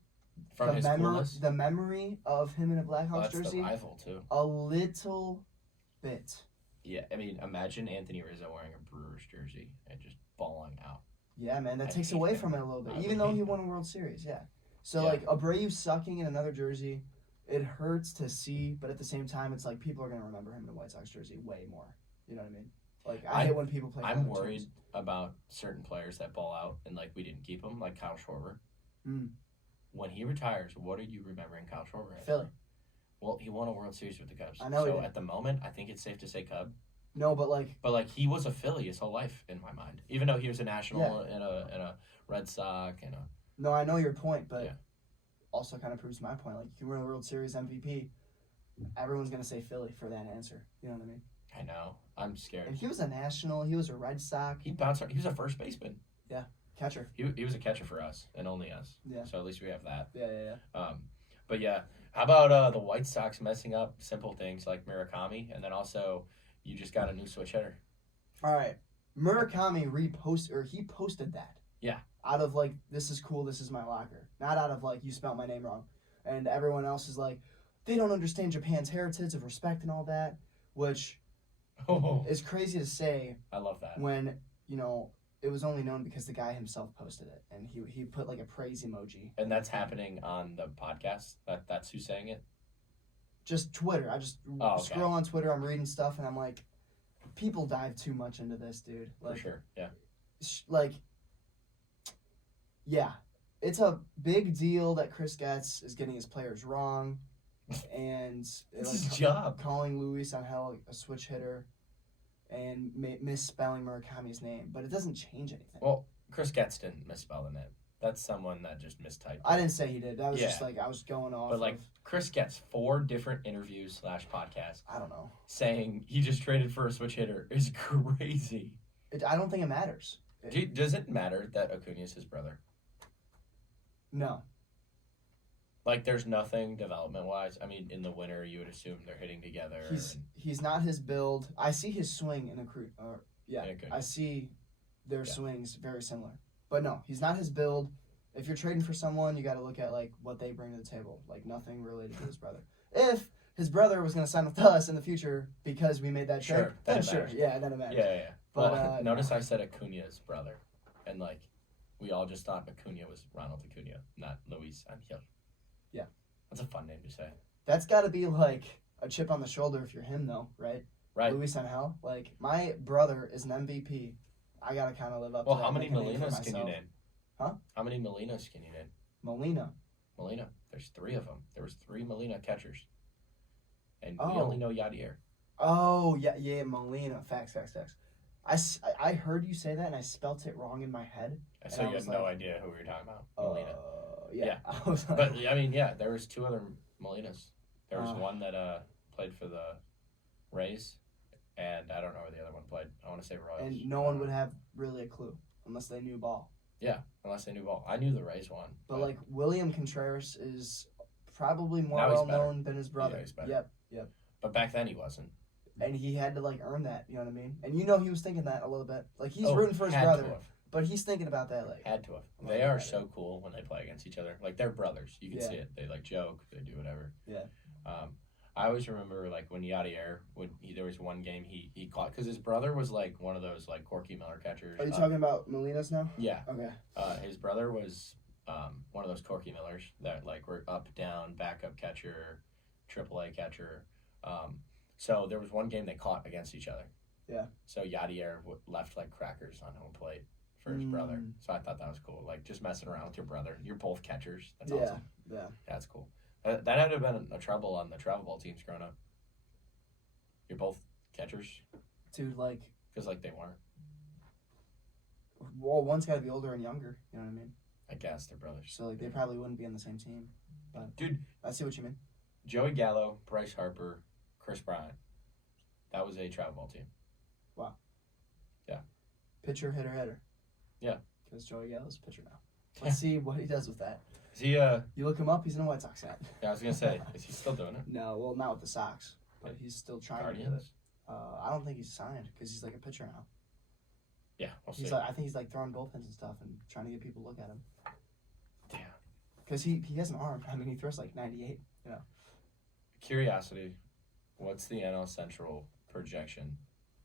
from his coolness? The memory of him in a Blackhawks jersey? That's the rival too. A little bit. Yeah, I mean, imagine Anthony Rizzo wearing a Brewers jersey and just balling out. Yeah, man, that takes away from it a little bit, even though he won a World Series. Yeah. So like Abreu sucking in another jersey, it hurts to see, but at the same time, it's like people are gonna remember him in a White Sox jersey way more. You know what I mean? Like I hate when people play. I'm worried about certain players that ball out and like we didn't keep him, like Kyle Schwarber. When he retires, what are you remembering Kyle Schwarber as? Philly. Well, he won a World Series with the Cubs. I know. So at the moment, I think it's safe to say Cub. No, but like he was a Philly his whole life in my mind. Even though he was a National and a Red Sox and a. No, I know your point, but also kind of proves my point. Like you can win a World Series MVP, everyone's gonna say Philly for that answer. You know what I mean? I know. I'm scared. And he was a National. He was a Red Sox. He bounced. He was a first baseman. Yeah, catcher. He was a catcher for us and only us. Yeah. So at least we have that. Yeah. But yeah, how about the White Sox messing up simple things like Murakami, and then also you just got a new switch hitter. All right, Murakami he posted that. Yeah. Out of like, this is cool, this is my locker. Not out of like, you spelled my name wrong. And everyone else is like, they don't understand Japan's heritage of respect and all that, which is crazy to say. I love that. When, it was only known because the guy himself posted it. And he put like a praise emoji. And that's happening on the podcast? That's who's saying it? Just Twitter. I just scroll on Twitter, I'm reading stuff, and I'm like, people dive too much into this, dude. Like, for sure, yeah. Yeah, it's a big deal that Chris Getz is getting his players wrong, and it's his job. Calling Luis Angel a switch hitter, and misspelling Murakami's name, but it doesn't change anything. Well, Chris Getz didn't misspell the name. That's someone that just mistyped. I didn't say he did. That was just like I was going off. But Chris Getz 4 different interviews / podcasts. I don't know. Saying he just traded for a switch hitter is crazy. I don't think it matters. Does it matter that Acuna is his brother? No. Like, there's nothing development-wise. I mean, in the winter, you would assume they're hitting together. He's not his build. I see his swing in Acuna. I see their swings very similar. But no, he's not his build. If you're trading for someone, you got to look at, like, what they bring to the table. Like, nothing related to his brother. If his brother was going to sign with us in the future because we made that trade, then sure. Yeah, then it matters. Yeah. But, notice I said Acuna's brother. And, like, we all just thought Acuna was Ronald Acuna, not Luis Angel. Yeah. That's a fun name to say. That's got to be, like, a chip on the shoulder if you're him, though, right? Right. Luis Angel. Like, my brother is an MVP. I got to kind of live up to that. Well, how many Molinas can you name? Huh? How many Molinas can you name? Molina. There's 3 of them. There was 3 Molina catchers. And we only know Yadier. Oh, yeah, Molina. Facts. I heard you say that, and I spelt it wrong in my head. So you had no idea who we were talking about. Molina. yeah. Yeah. I was like, But I mean, yeah, there was 2 other Molinas. There was Uh. one that played for the Rays, and I don't know where the other one played. I want to say Royals. and no one would have really a clue unless they knew ball. Yeah, unless they knew ball. I knew the Rays one. But like William Contreras is probably more Now he's well better. known than his brother. Yeah, he's better. Yep. But back then he wasn't. And he had to like earn that. You know what I mean? And you know he was thinking that a little bit. Like he's Oh, rooting for his had brother, to have. but he's thinking about that. Like Had to have. Oh, They yeah, are yeah. so cool when they play against each other. Like they're brothers. You can Yeah. see it. They like joke. They do whatever. Yeah. I always remember like when Yadier there was one game he caught because his brother was like one of those like Corky Miller catchers. Are you talking about Molinas now? Yeah. Okay. His brother was one of those Corky Millers that like were up, down, backup catcher, AAA catcher. So there was one game they caught against each other. Yeah. So Yadier left like crackers on home plate for his brother. So I thought that was cool. Like just messing around with your brother. You're both catchers. That's awesome. Yeah. That's cool. That had to have been a trouble on the travel ball teams growing up. You're both catchers Dude, like, because like they weren't. well, one's got to be older and younger. You know what I mean? I guess they're brothers. So like they probably wouldn't be on the same team. But Dude, I see what you mean. Joey Gallo, Bryce Harper, Chris Bryant. That was a travel ball team. Pitcher, hitter. Yeah. Because Joey Gallo's a pitcher now. Let's see what he does with that. Is he You look him up. He's in a White Sox hat. Yeah, I was gonna say, is he still doing it? No, well, not with the Sox, but he's still trying to do Guardians? it. I don't think he's signed because he's like a pitcher now. Yeah, we'll see. He's like, I think he's like throwing bullpens and stuff and trying to get people to look at him. Damn. Because he has an arm. I mean, he throws like 98. Curiosity, what's the NL Central projection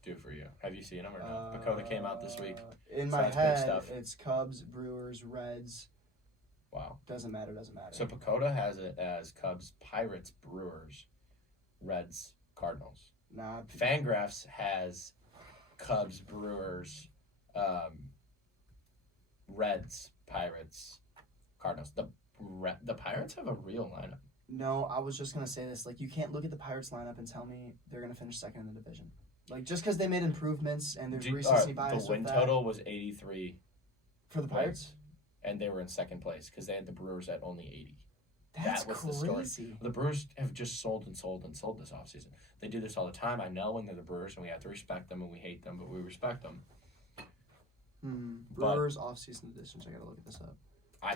do for you? Have you seen them or no? Pacoda came out this week. In So my that's big head, stuff. it's Cubs, Brewers, Reds. Wow. Doesn't matter. So Pacoda has it as Cubs, Pirates, Brewers, Reds, Cardinals. Nah, Fangraphs has Cubs, Brewers, Reds, Pirates, Cardinals. The Pirates have a real lineup. no, I was just going to say this. Like, you can't look at the Pirates lineup and tell me they're going to finish second in the division. Like, just because they made improvements and there's recency bias The win with that. total was 83, For the Pirates? and they were in second place because they had the Brewers at only 80. That's That was the story. crazy. The Brewers have just sold and sold and sold this offseason. They do this all the time. I know when they're the Brewers, and we have to respect them, and we hate them, but we respect them. Brewers off-season additions. I got to look this up.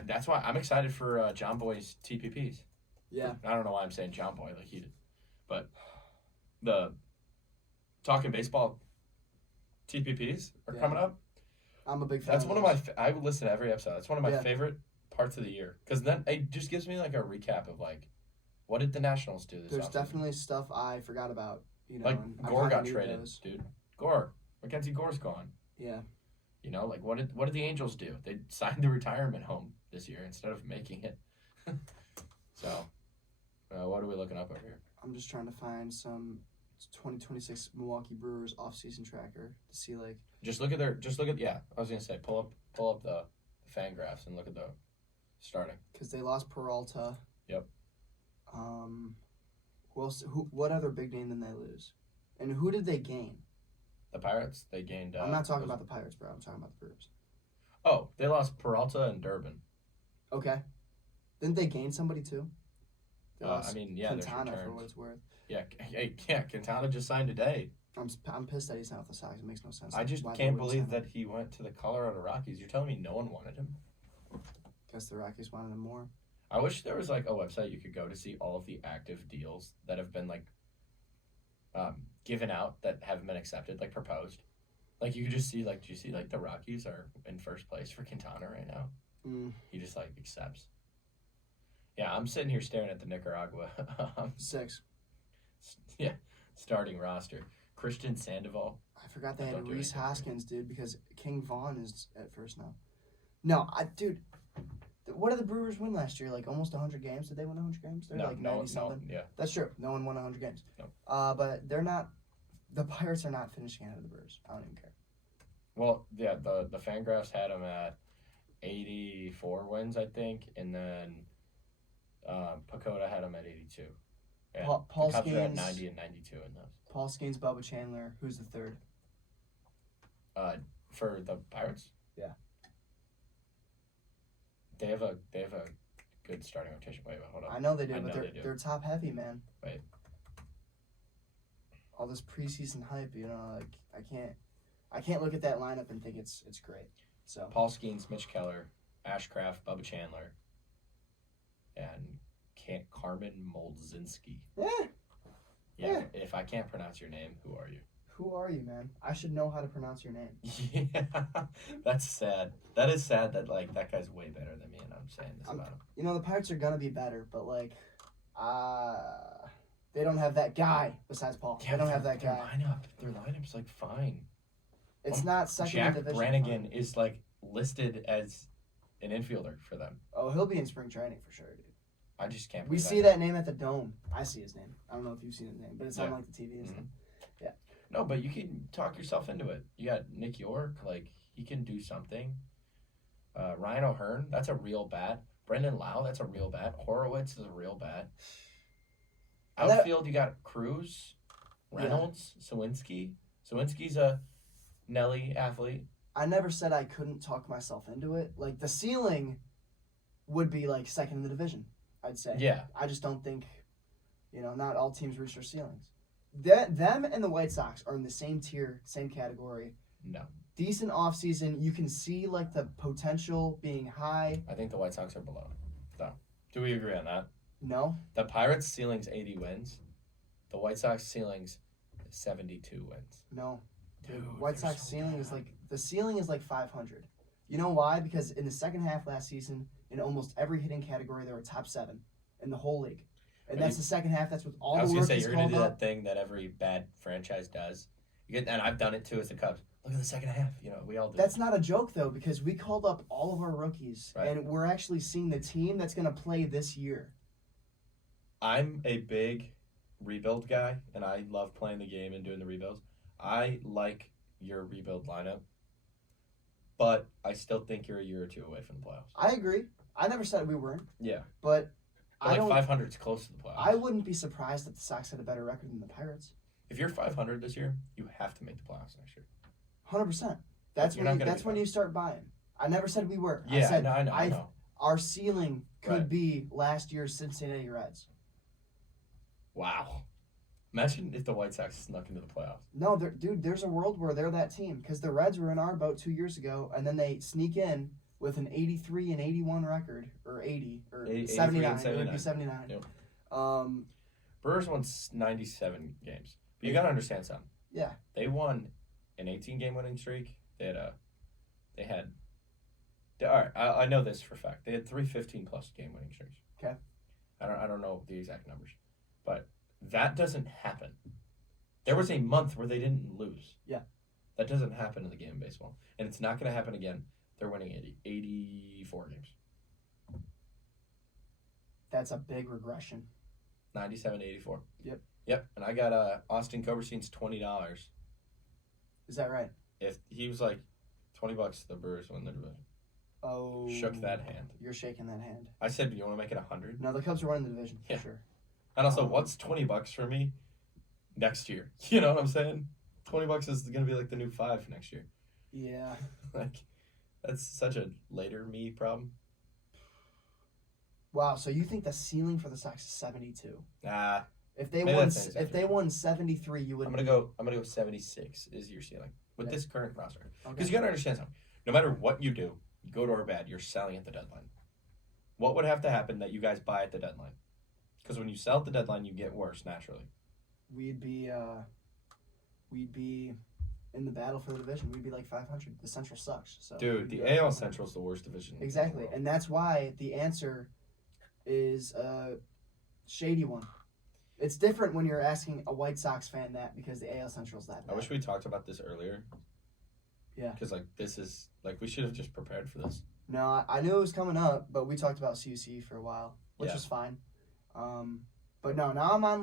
That's why I'm excited for John Boy's TPPs. Yeah. I don't know why I'm saying John Boy like he did, but the Talking Baseball TPPs are Yeah. coming up. I'm a big fan. That's of one of those. my. I listen to every episode. That's one of my Yeah. favorite parts of the year because then it just gives me like a recap of like what did the Nationals do this There's offseason? definitely stuff I forgot about. You know, Like and I Gore kinda got need traded, those. dude. Gore, Mackenzie Gore's gone. Yeah. You know, like what did the Angels do? They signed the retirement home this year instead of making it. So, what are we looking up over here? I'm just trying to find some 2026 Milwaukee Brewers off-season tracker to see like. Just look at yeah. I was gonna say pull up the Fangraphs and look at the starting. Because they lost Peralta. Yep. Who else? What other big name did they lose? And who did they gain? The Pirates they gained. I'm not talking about the Pirates, bro. I'm talking about the Brewers. Oh, they lost Peralta and Durbin. Okay. Didn't they gain somebody too? They lost I mean, yeah, there's Quintana for returns. what it's worth. Yeah, Quintana just signed today. I'm pissed that he's not with the Sox. It makes no sense. I just why they can't wouldn't believe sign him. that he went to the Colorado Rockies. You're telling me no one wanted him? Guess the Rockies wanted him more. I wish there was like a website you could go to see all of the active deals that have been like given out that haven't been accepted, like proposed. Like you could just see like, do you see like the Rockies are in first place for Quintana right now? He just like accepts. Yeah, I'm sitting here staring at the Nicaragua 6. yeah, starting roster. Christian Sandoval. I forgot they Don't had do Reese anything. Hoskins, dude, because King Vaughn is at first now. No, dude, what did the Brewers win last year? Like almost 100 games? Did they win 100 games? They're like 90 something. Yeah. That's true. No one won 100 games. No. But they're not. The Pirates are not finishing ahead of the Brewers. I don't even care. Well, yeah, the Fangraphs had him at 84 wins, I think, and then Pacoda had him at 82. Yeah, Paul the Cubs are at Skeens- 90 and 92 in those. Paul Skeens, Bubba Chandler. Who's the third? For the Pirates. Yeah. They have a good starting rotation. Wait, hold on. I know they do, I but know they do. they're top heavy, man. Wait. All this preseason hype, like I can't look at that lineup and think it's great. So Paul Skeens, Mitch Keller, Ashcraft, Bubba Chandler, and Carmen Moldzinski. Yeah. If I can't pronounce your name, who are you? Who are you, man? I should know how to pronounce your name. Yeah, that's sad. That is sad that like that guy's way better than me, and I'm saying this about him. The Pirates are gonna be better, but like, they don't have that guy besides Paul. Yeah, they don't have that guy. Their lineup's like fine. It's not second Jack in division. Brannigan is like listed as an infielder for them. Oh, he'll be in spring training for sure, dude. I just can't. We see that name at the Dome. I see his name. I don't know if you've seen his name, but it's on like the TV. Mm-hmm. Yeah. No, but you can talk yourself into it. You got Nick York, like he can do something. Ryan O'Hearn, that's a real bat. Brendan Lau, that's a real bat. Horowitz is a real bat. Outfield, you got Cruz, Reynolds, Sawinski. Sawinski's a Nelly athlete. I never said I couldn't talk myself into it. Like, the ceiling would be, like, second in the division, I'd say. Yeah. I just don't think, not all teams reach their ceilings. Them and the White Sox are in the same tier, same category. No. Decent offseason. You can see, like, the potential being high. I think the White Sox are below. So, do we agree on that? No. The Pirates' ceiling's 80 wins. The White Sox ceiling's 72 wins. No. Dude, White Sox ceiling is like, the ceiling is like 500. You know why? Because in the second half last season, in almost every hitting category, they were top 7 in the whole league. And that's the second half. That's with all the work. I was going to say, you're going to do that thing that every bad franchise does. And I've done it too as the Cubs. Look at the second half. We all do. That's not a joke, though, because we called up all of our rookies. Right. And we're actually seeing the team that's going to play this year. I'm a big rebuild guy, and I love playing the game and doing the rebuilds. I like your rebuild lineup, but I still think you're a year or two away from the playoffs. I agree. I never said we weren't. Yeah. But I don't. 500 is close to the playoffs. I wouldn't be surprised if the Sox had a better record than the Pirates. If you're 500 this year, you have to make the playoffs next year. 100%. That's when you start buying. I never said we were. Yeah, I said, I know. Our ceiling could be last year's Cincinnati Reds. Wow. Imagine if the White Sox snuck into the playoffs. No, dude, there's a world where they're that team. Because the Reds were in our boat 2 years ago, and then they sneak in with an 83 and 81 record, or 80, or 79. It would be 79. Yep. Brewers won 97 games. But you got to understand something. Yeah. They won an 18-game winning streak. All right, I know this for a fact. They had 3 15-plus game winning streaks. Okay. I don't know the exact numbers. But that doesn't happen. There was a month where they didn't lose. Yeah. That doesn't happen in the game of baseball. And it's not going to happen again. They're winning 84 games. That's a big regression. 97 to 84. Yep. And I got Austin Coberstein's $20. Is that right? If he was like $20, the Brewers win the division. Oh. Shook that hand. You're shaking that hand. I said, you want to make it 100? No, the Cubs are winning the division for sure. And also, what's $20 for me next year? You know what I'm saying? $20 is going to be like the new $5 next year. Yeah. Like, that's such a later me problem. Wow, so you think the ceiling for the Sox is 72? Nah. If they won 73, you would. I'm gonna go 76 is your ceiling with this current roster. Because you gotta understand something. No matter what you do, good or bad, you're selling at the deadline. What would have to happen that you guys buy at the deadline? Because when you sell at the deadline, you get worse naturally. We'd be in the battle for the division. We'd be like 500. The Central sucks. So dude, the AL Central is the worst division. Exactly, and that's why the answer is a shady one. It's different when you're asking a White Sox fan that because the AL Central's that bad. I wish we talked about this earlier. Yeah. Because this is we should have just prepared for this. No, I knew it was coming up, but we talked about CUC for a while, which was fine. But no, now I'm on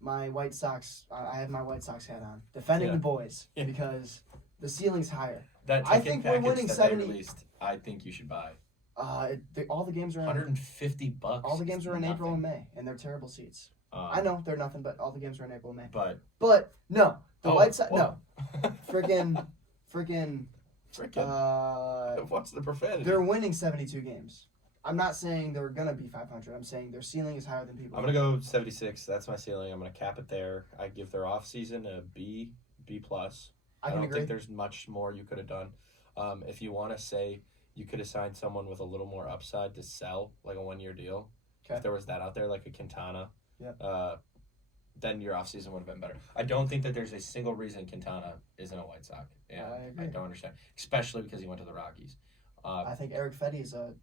my White Sox. I have my White Sox hat on, defending the boys because the ceiling's higher. I think we're winning 70. Released, I think you should buy. All the games are in $150. All the games are in April and May, and they're terrible seats. I know they're nothing, but all the games are in April and May. But no, the White Sox no, freaking. What's the profanity? They're winning 72 games. I'm not saying they're gonna be 500. I'm saying their ceiling is higher than people. I'm gonna go 76. That's my ceiling. I'm gonna cap it there. I give their off season a B plus. I can don't agree. think there's much more you could have done. If you want to say you could have signed someone with a little more upside to sell, like a 1-year deal, Okay. if there was that out there, like a Quintana, Yep. then your offseason would have been better. I don't think that there's a single reason Quintana isn't a White Sox. And I agree. don't understand, especially because he went to the Rockies. I think Eric Fetty is a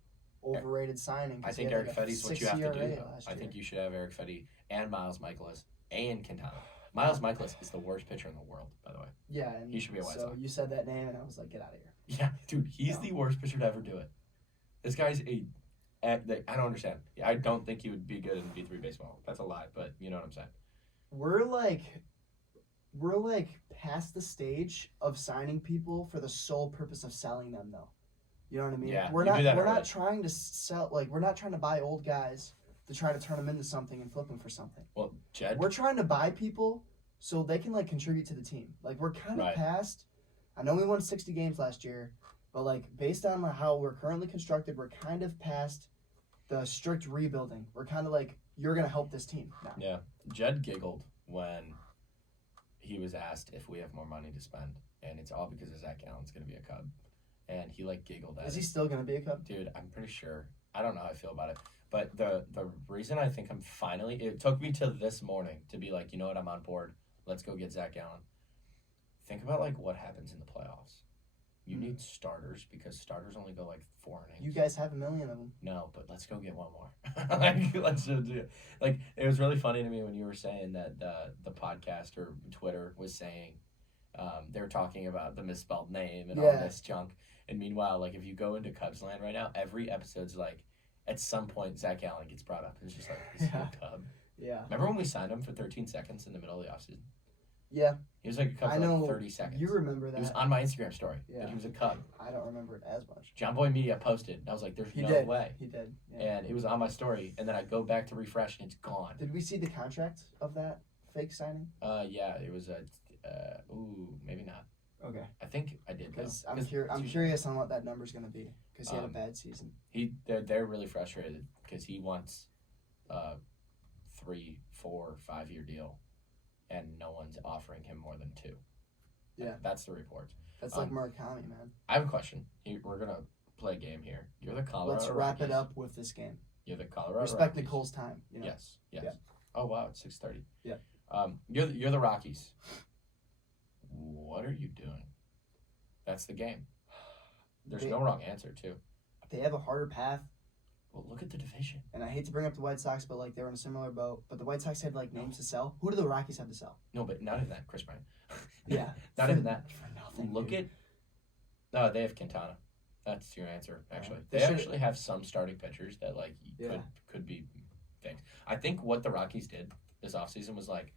overrated signing. I think Eric Fetty's what you have to do. I Year. think you should have Eric Fetty and Miles Michaelis and Quintana. Miles Michaelis is the worst pitcher in the world, by the way. Yeah, and he should be a White so Sox. you said that name, and I was like, get out of here. Yeah, dude, he's the worst pitcher to ever do it. This guy's I don't understand. I don't think he would be good in B3 baseball. That's a lie, but you know what I'm saying. We're like past the stage of signing people for the sole purpose of selling them, though. You know what I mean? Yeah, we're you do that not early. trying to sell. Like, we're not trying to buy old guys to try to turn them into something and flip them for something. Well, Jed, We're trying to buy people so they can like contribute to the team. Like, we're kind of Right. past. I know we won 60 games last year, but like based on how we're currently constructed, we're kind of past the strict rebuilding. We're kind of like, you're gonna help this team now. yeah, Jed giggled when he was asked if we have more money to spend, and it's all because of Zach Allen's going to be a Cub, and he like giggled at Is it. he still gonna be a Cub? Dude, I'm pretty sure. I don't know how I feel about it. But the reason I think I'm finally, it took me to this morning to be like, you know what, I'm on board. Let's go get Zach Allen. Think about like what happens in the playoffs. You need starters because starters only go like 4 innings. You guys have 1 million of them. No, but let's go get one more. Like, let's just do it. Like, it was really funny to me when you were saying that the podcast or Twitter was saying they were talking about the misspelled name and all Yeah. this junk. And meanwhile, like, if you go into Cubs land right now, every episode's like, at some point, Zach Allen gets brought up. It's just like, is he a Cub? Yeah. Remember when we signed him for 13 seconds in the middle of the offseason? Yeah. He was like a Cub I for know. like 30 seconds. You remember that. He was on my Instagram story Yeah. that he was a Cub. I don't remember it as much. John Boy Media posted. And I was like, there's He no did. way. He did. Yeah. And it was on my story. And then I go back to refresh and it's gone. Did we see the contract of that fake signing? Yeah, it was maybe not. Okay. I think I did. Because though. I'm curious on what that number's going to be. Because he had a bad season. They're really frustrated because he wants a 3, 4, 5-year deal, and no one's offering him more than 2. Yeah. That's the reports. That's like Murakami, man. I have a question. We're gonna play a game here. You're the Colorado. Let's wrap Rockies. it up with this game. You're the Colorado. Respect Rockies. Nicole's time. You know? Yes. Yeah. Oh wow, it's 6:30. Yeah. You're the Rockies. What are you doing? That's the game. There's no wrong answer too. They have a harder path. Well, look at the division. And I hate to bring up the White Sox, but like they were in a similar boat. But the White Sox had like names to sell. Who do the Rockies have to sell? No, but not even that. Chris Bryant. Yeah. Not even that. For nothing. Look dude. at. No, they have Quintana. That's your answer. Actually, They they should- actually have some starting pitchers that like Yeah. could be things. I think what the Rockies did this offseason was like,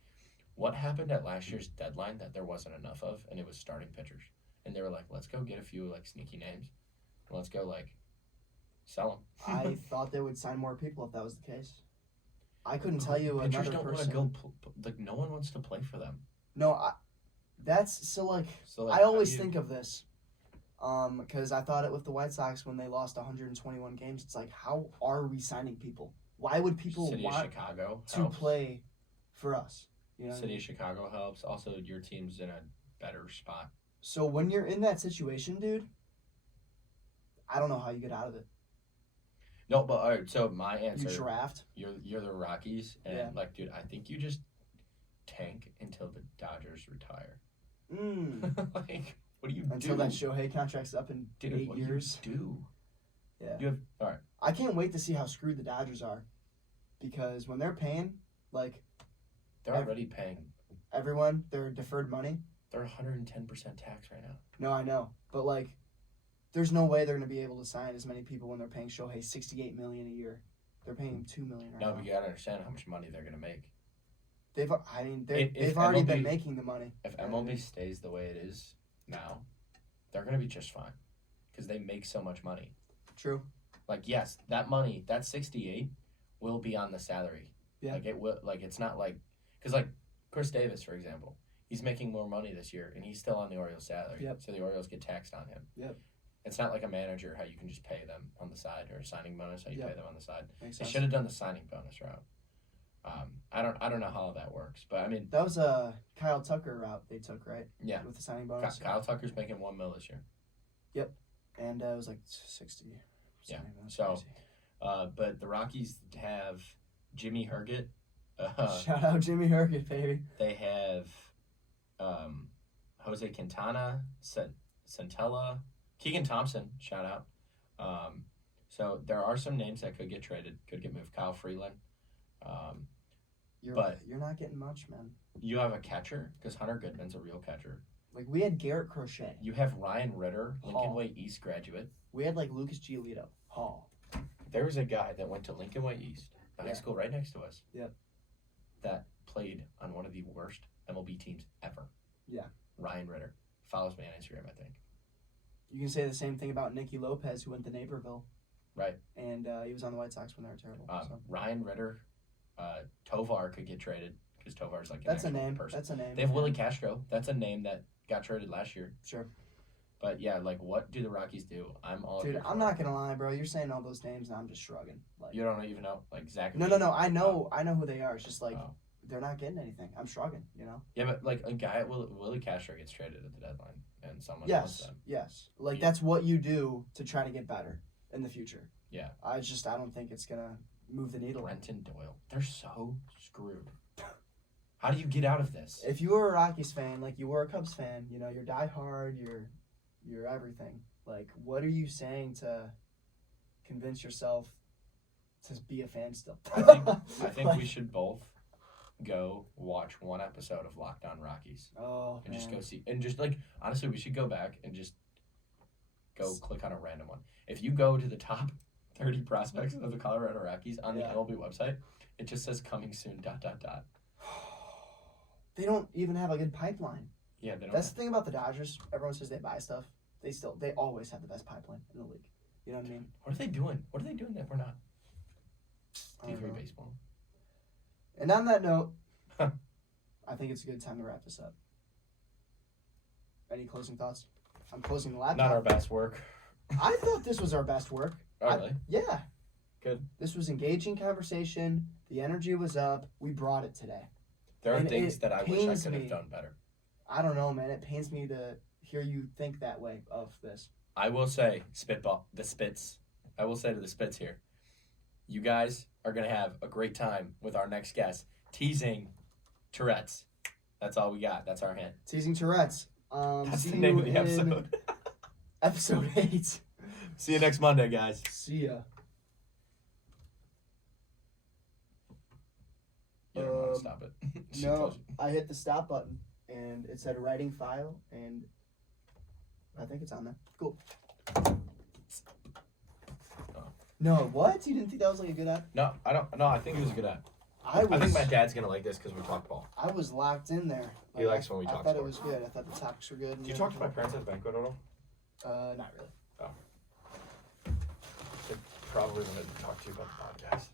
what happened at last year's deadline that there wasn't enough of, and it was starting pitchers, and they were like, let's go get a few like sneaky names, and let's go like sell them. I thought they would sign more people if that was the case. I couldn't tell you pitchers another don't want to person. go. Like no one wants to play for them. No, that's so like. So like, I always how do you- think of this, because I thought it with the White Sox when they lost 121 games. It's like, how are we signing people? Why would people City of want Chicago to helps. play for us? You know what I City mean? of Chicago helps. Also, your team's in a better spot. So when you're in that situation, dude, I don't know how you get out of it. No, but all right. So my You answer, draft. you're the Rockies, and Yeah. like, dude, I think you just tank until the Dodgers retire. Like, what do you Until do? that Shohei contract's up in Dude, 8 what years. do you do? Yeah. You have all right. I can't wait to see how screwed the Dodgers are, because when they're paying like They're already paying. everyone their deferred money. They're 110% tax right now. No, I know, but like, there's no way they're gonna be able to sign as many people when they're paying Shohei $68 million a year. They're paying him $2 million right No, now. but you gotta understand how much money they're gonna make. They've If already MLB been making the money. If MLB stays the way it is now, they're gonna be just fine, because they make so much money. True. Like, yes, that money, that 68, will be on the salary. Yeah. Like it will. Like it's not like, because like Chris Davis, for example, he's making more money this year, and he's still on the Orioles salary. Yep. So the Orioles get taxed on him. Yep. It's not like a manager how you can just pay them on the side, or a signing bonus how you Yep. pay them on the side. Makes They sense. should have done the signing bonus route. I don't know how that works, but I mean, That was a Kyle Tucker route they took, right? yeah. With the signing bonus. Kyle Tucker's making $1 million this year. And it was like 60. Yeah. Signing bonus, So, crazy. but the Rockies have Jimmy Herget. Shout out Jimmy Herget, baby. They have Jose Quintana, Centella, Keegan Thompson. Shout out. So there are some names that could get traded, could get moved. Kyle Freeland. But- You're not getting much, man. You have a catcher because Hunter Goodman's a real catcher. Like, we had Garrett Crochet. You have Ryan Ritter, Lincoln Hall. Way East graduate. We had, like, Lucas Giolito. Hall. There was a guy that went to Lincoln Way East, a high Yeah. school right next to us. Yep. That played on one of the worst MLB teams ever. Yeah. Ryan Ritter follows me on Instagram, I think. You can say the same thing about Nicky Lopez, who went to Naperville. Right. And he was on the White Sox when they were terrible. So. Ryan Ritter, Tovar could get traded because Tovar's like an That's a actual name. person. That's a name. They have Willie Castro. That's a name that got traded last year. Sure. But yeah, like what do the Rockies do? I'm all Dude, here for I'm it. not gonna lie, bro. You're saying all those names, and I'm just shrugging. Like, You don't even know like Zach. no. I know who they are. It's just like Oh. they're not getting anything. I'm shrugging. You know. Yeah, but like a guy, Willie Castro gets traded at the deadline, and someone wants Yes. them. Yes. Like Yeah. that's what you do to try to get better in the future. Yeah. I don't think it's gonna move the needle. Brenton Doyle. They're so screwed. How do you get out of this? If you were a Rockies fan, like you were a Cubs fan, you know, you're diehard, you're everything. Like, what are you saying to convince yourself to be a fan still? I think Like, we should both go watch one episode of Locked On Rockies Oh and man. just go see, and just like honestly, we should go back and just go click on a random one. If you go to the top 30 prospects of the Colorado Rockies on the Yeah. MLB website, it just says coming soon. ... They don't even have a good pipeline. Yeah, they don't. That's the thing about the Dodgers. Everyone says they buy stuff. They always have the best pipeline in the league. You know what I mean? What are they doing? What are they doing that we're not? I don't D3 know. baseball. And on that note, I think it's a good time to wrap this up. Any closing thoughts? I'm closing the laptop. Not our best work. I thought this was our best work. Oh, really? Yeah. Good. This was engaging conversation. The energy was up. We brought it today. There are And things it that I wish I pains could have me. done better. I don't know, man. It pains me to hear you think that way of this. I will say, the Spits. I will say to the Spits here, you guys are going to have a great time with our next guest, teasing Tourette's. That's all we got. That's our hint. Teasing Tourette's. That's See the name you of the in episode. Episode 8. See you next Monday, guys. See ya. You don't want to stop it. She No, told you. I hit the stop button, and it said writing file, and I think it's on there. Cool. Oh. No, what? You didn't think that was like a good app? No, I don't. No, I think it was a good app. I I think my dad's going to like this because we talked ball. I was locked in there. He likes when we I talk thought it sports. was good. I thought the topics were good. Did you talk to my parents at the banquet at all? Not really. They probably wanted to talk to you about the podcast.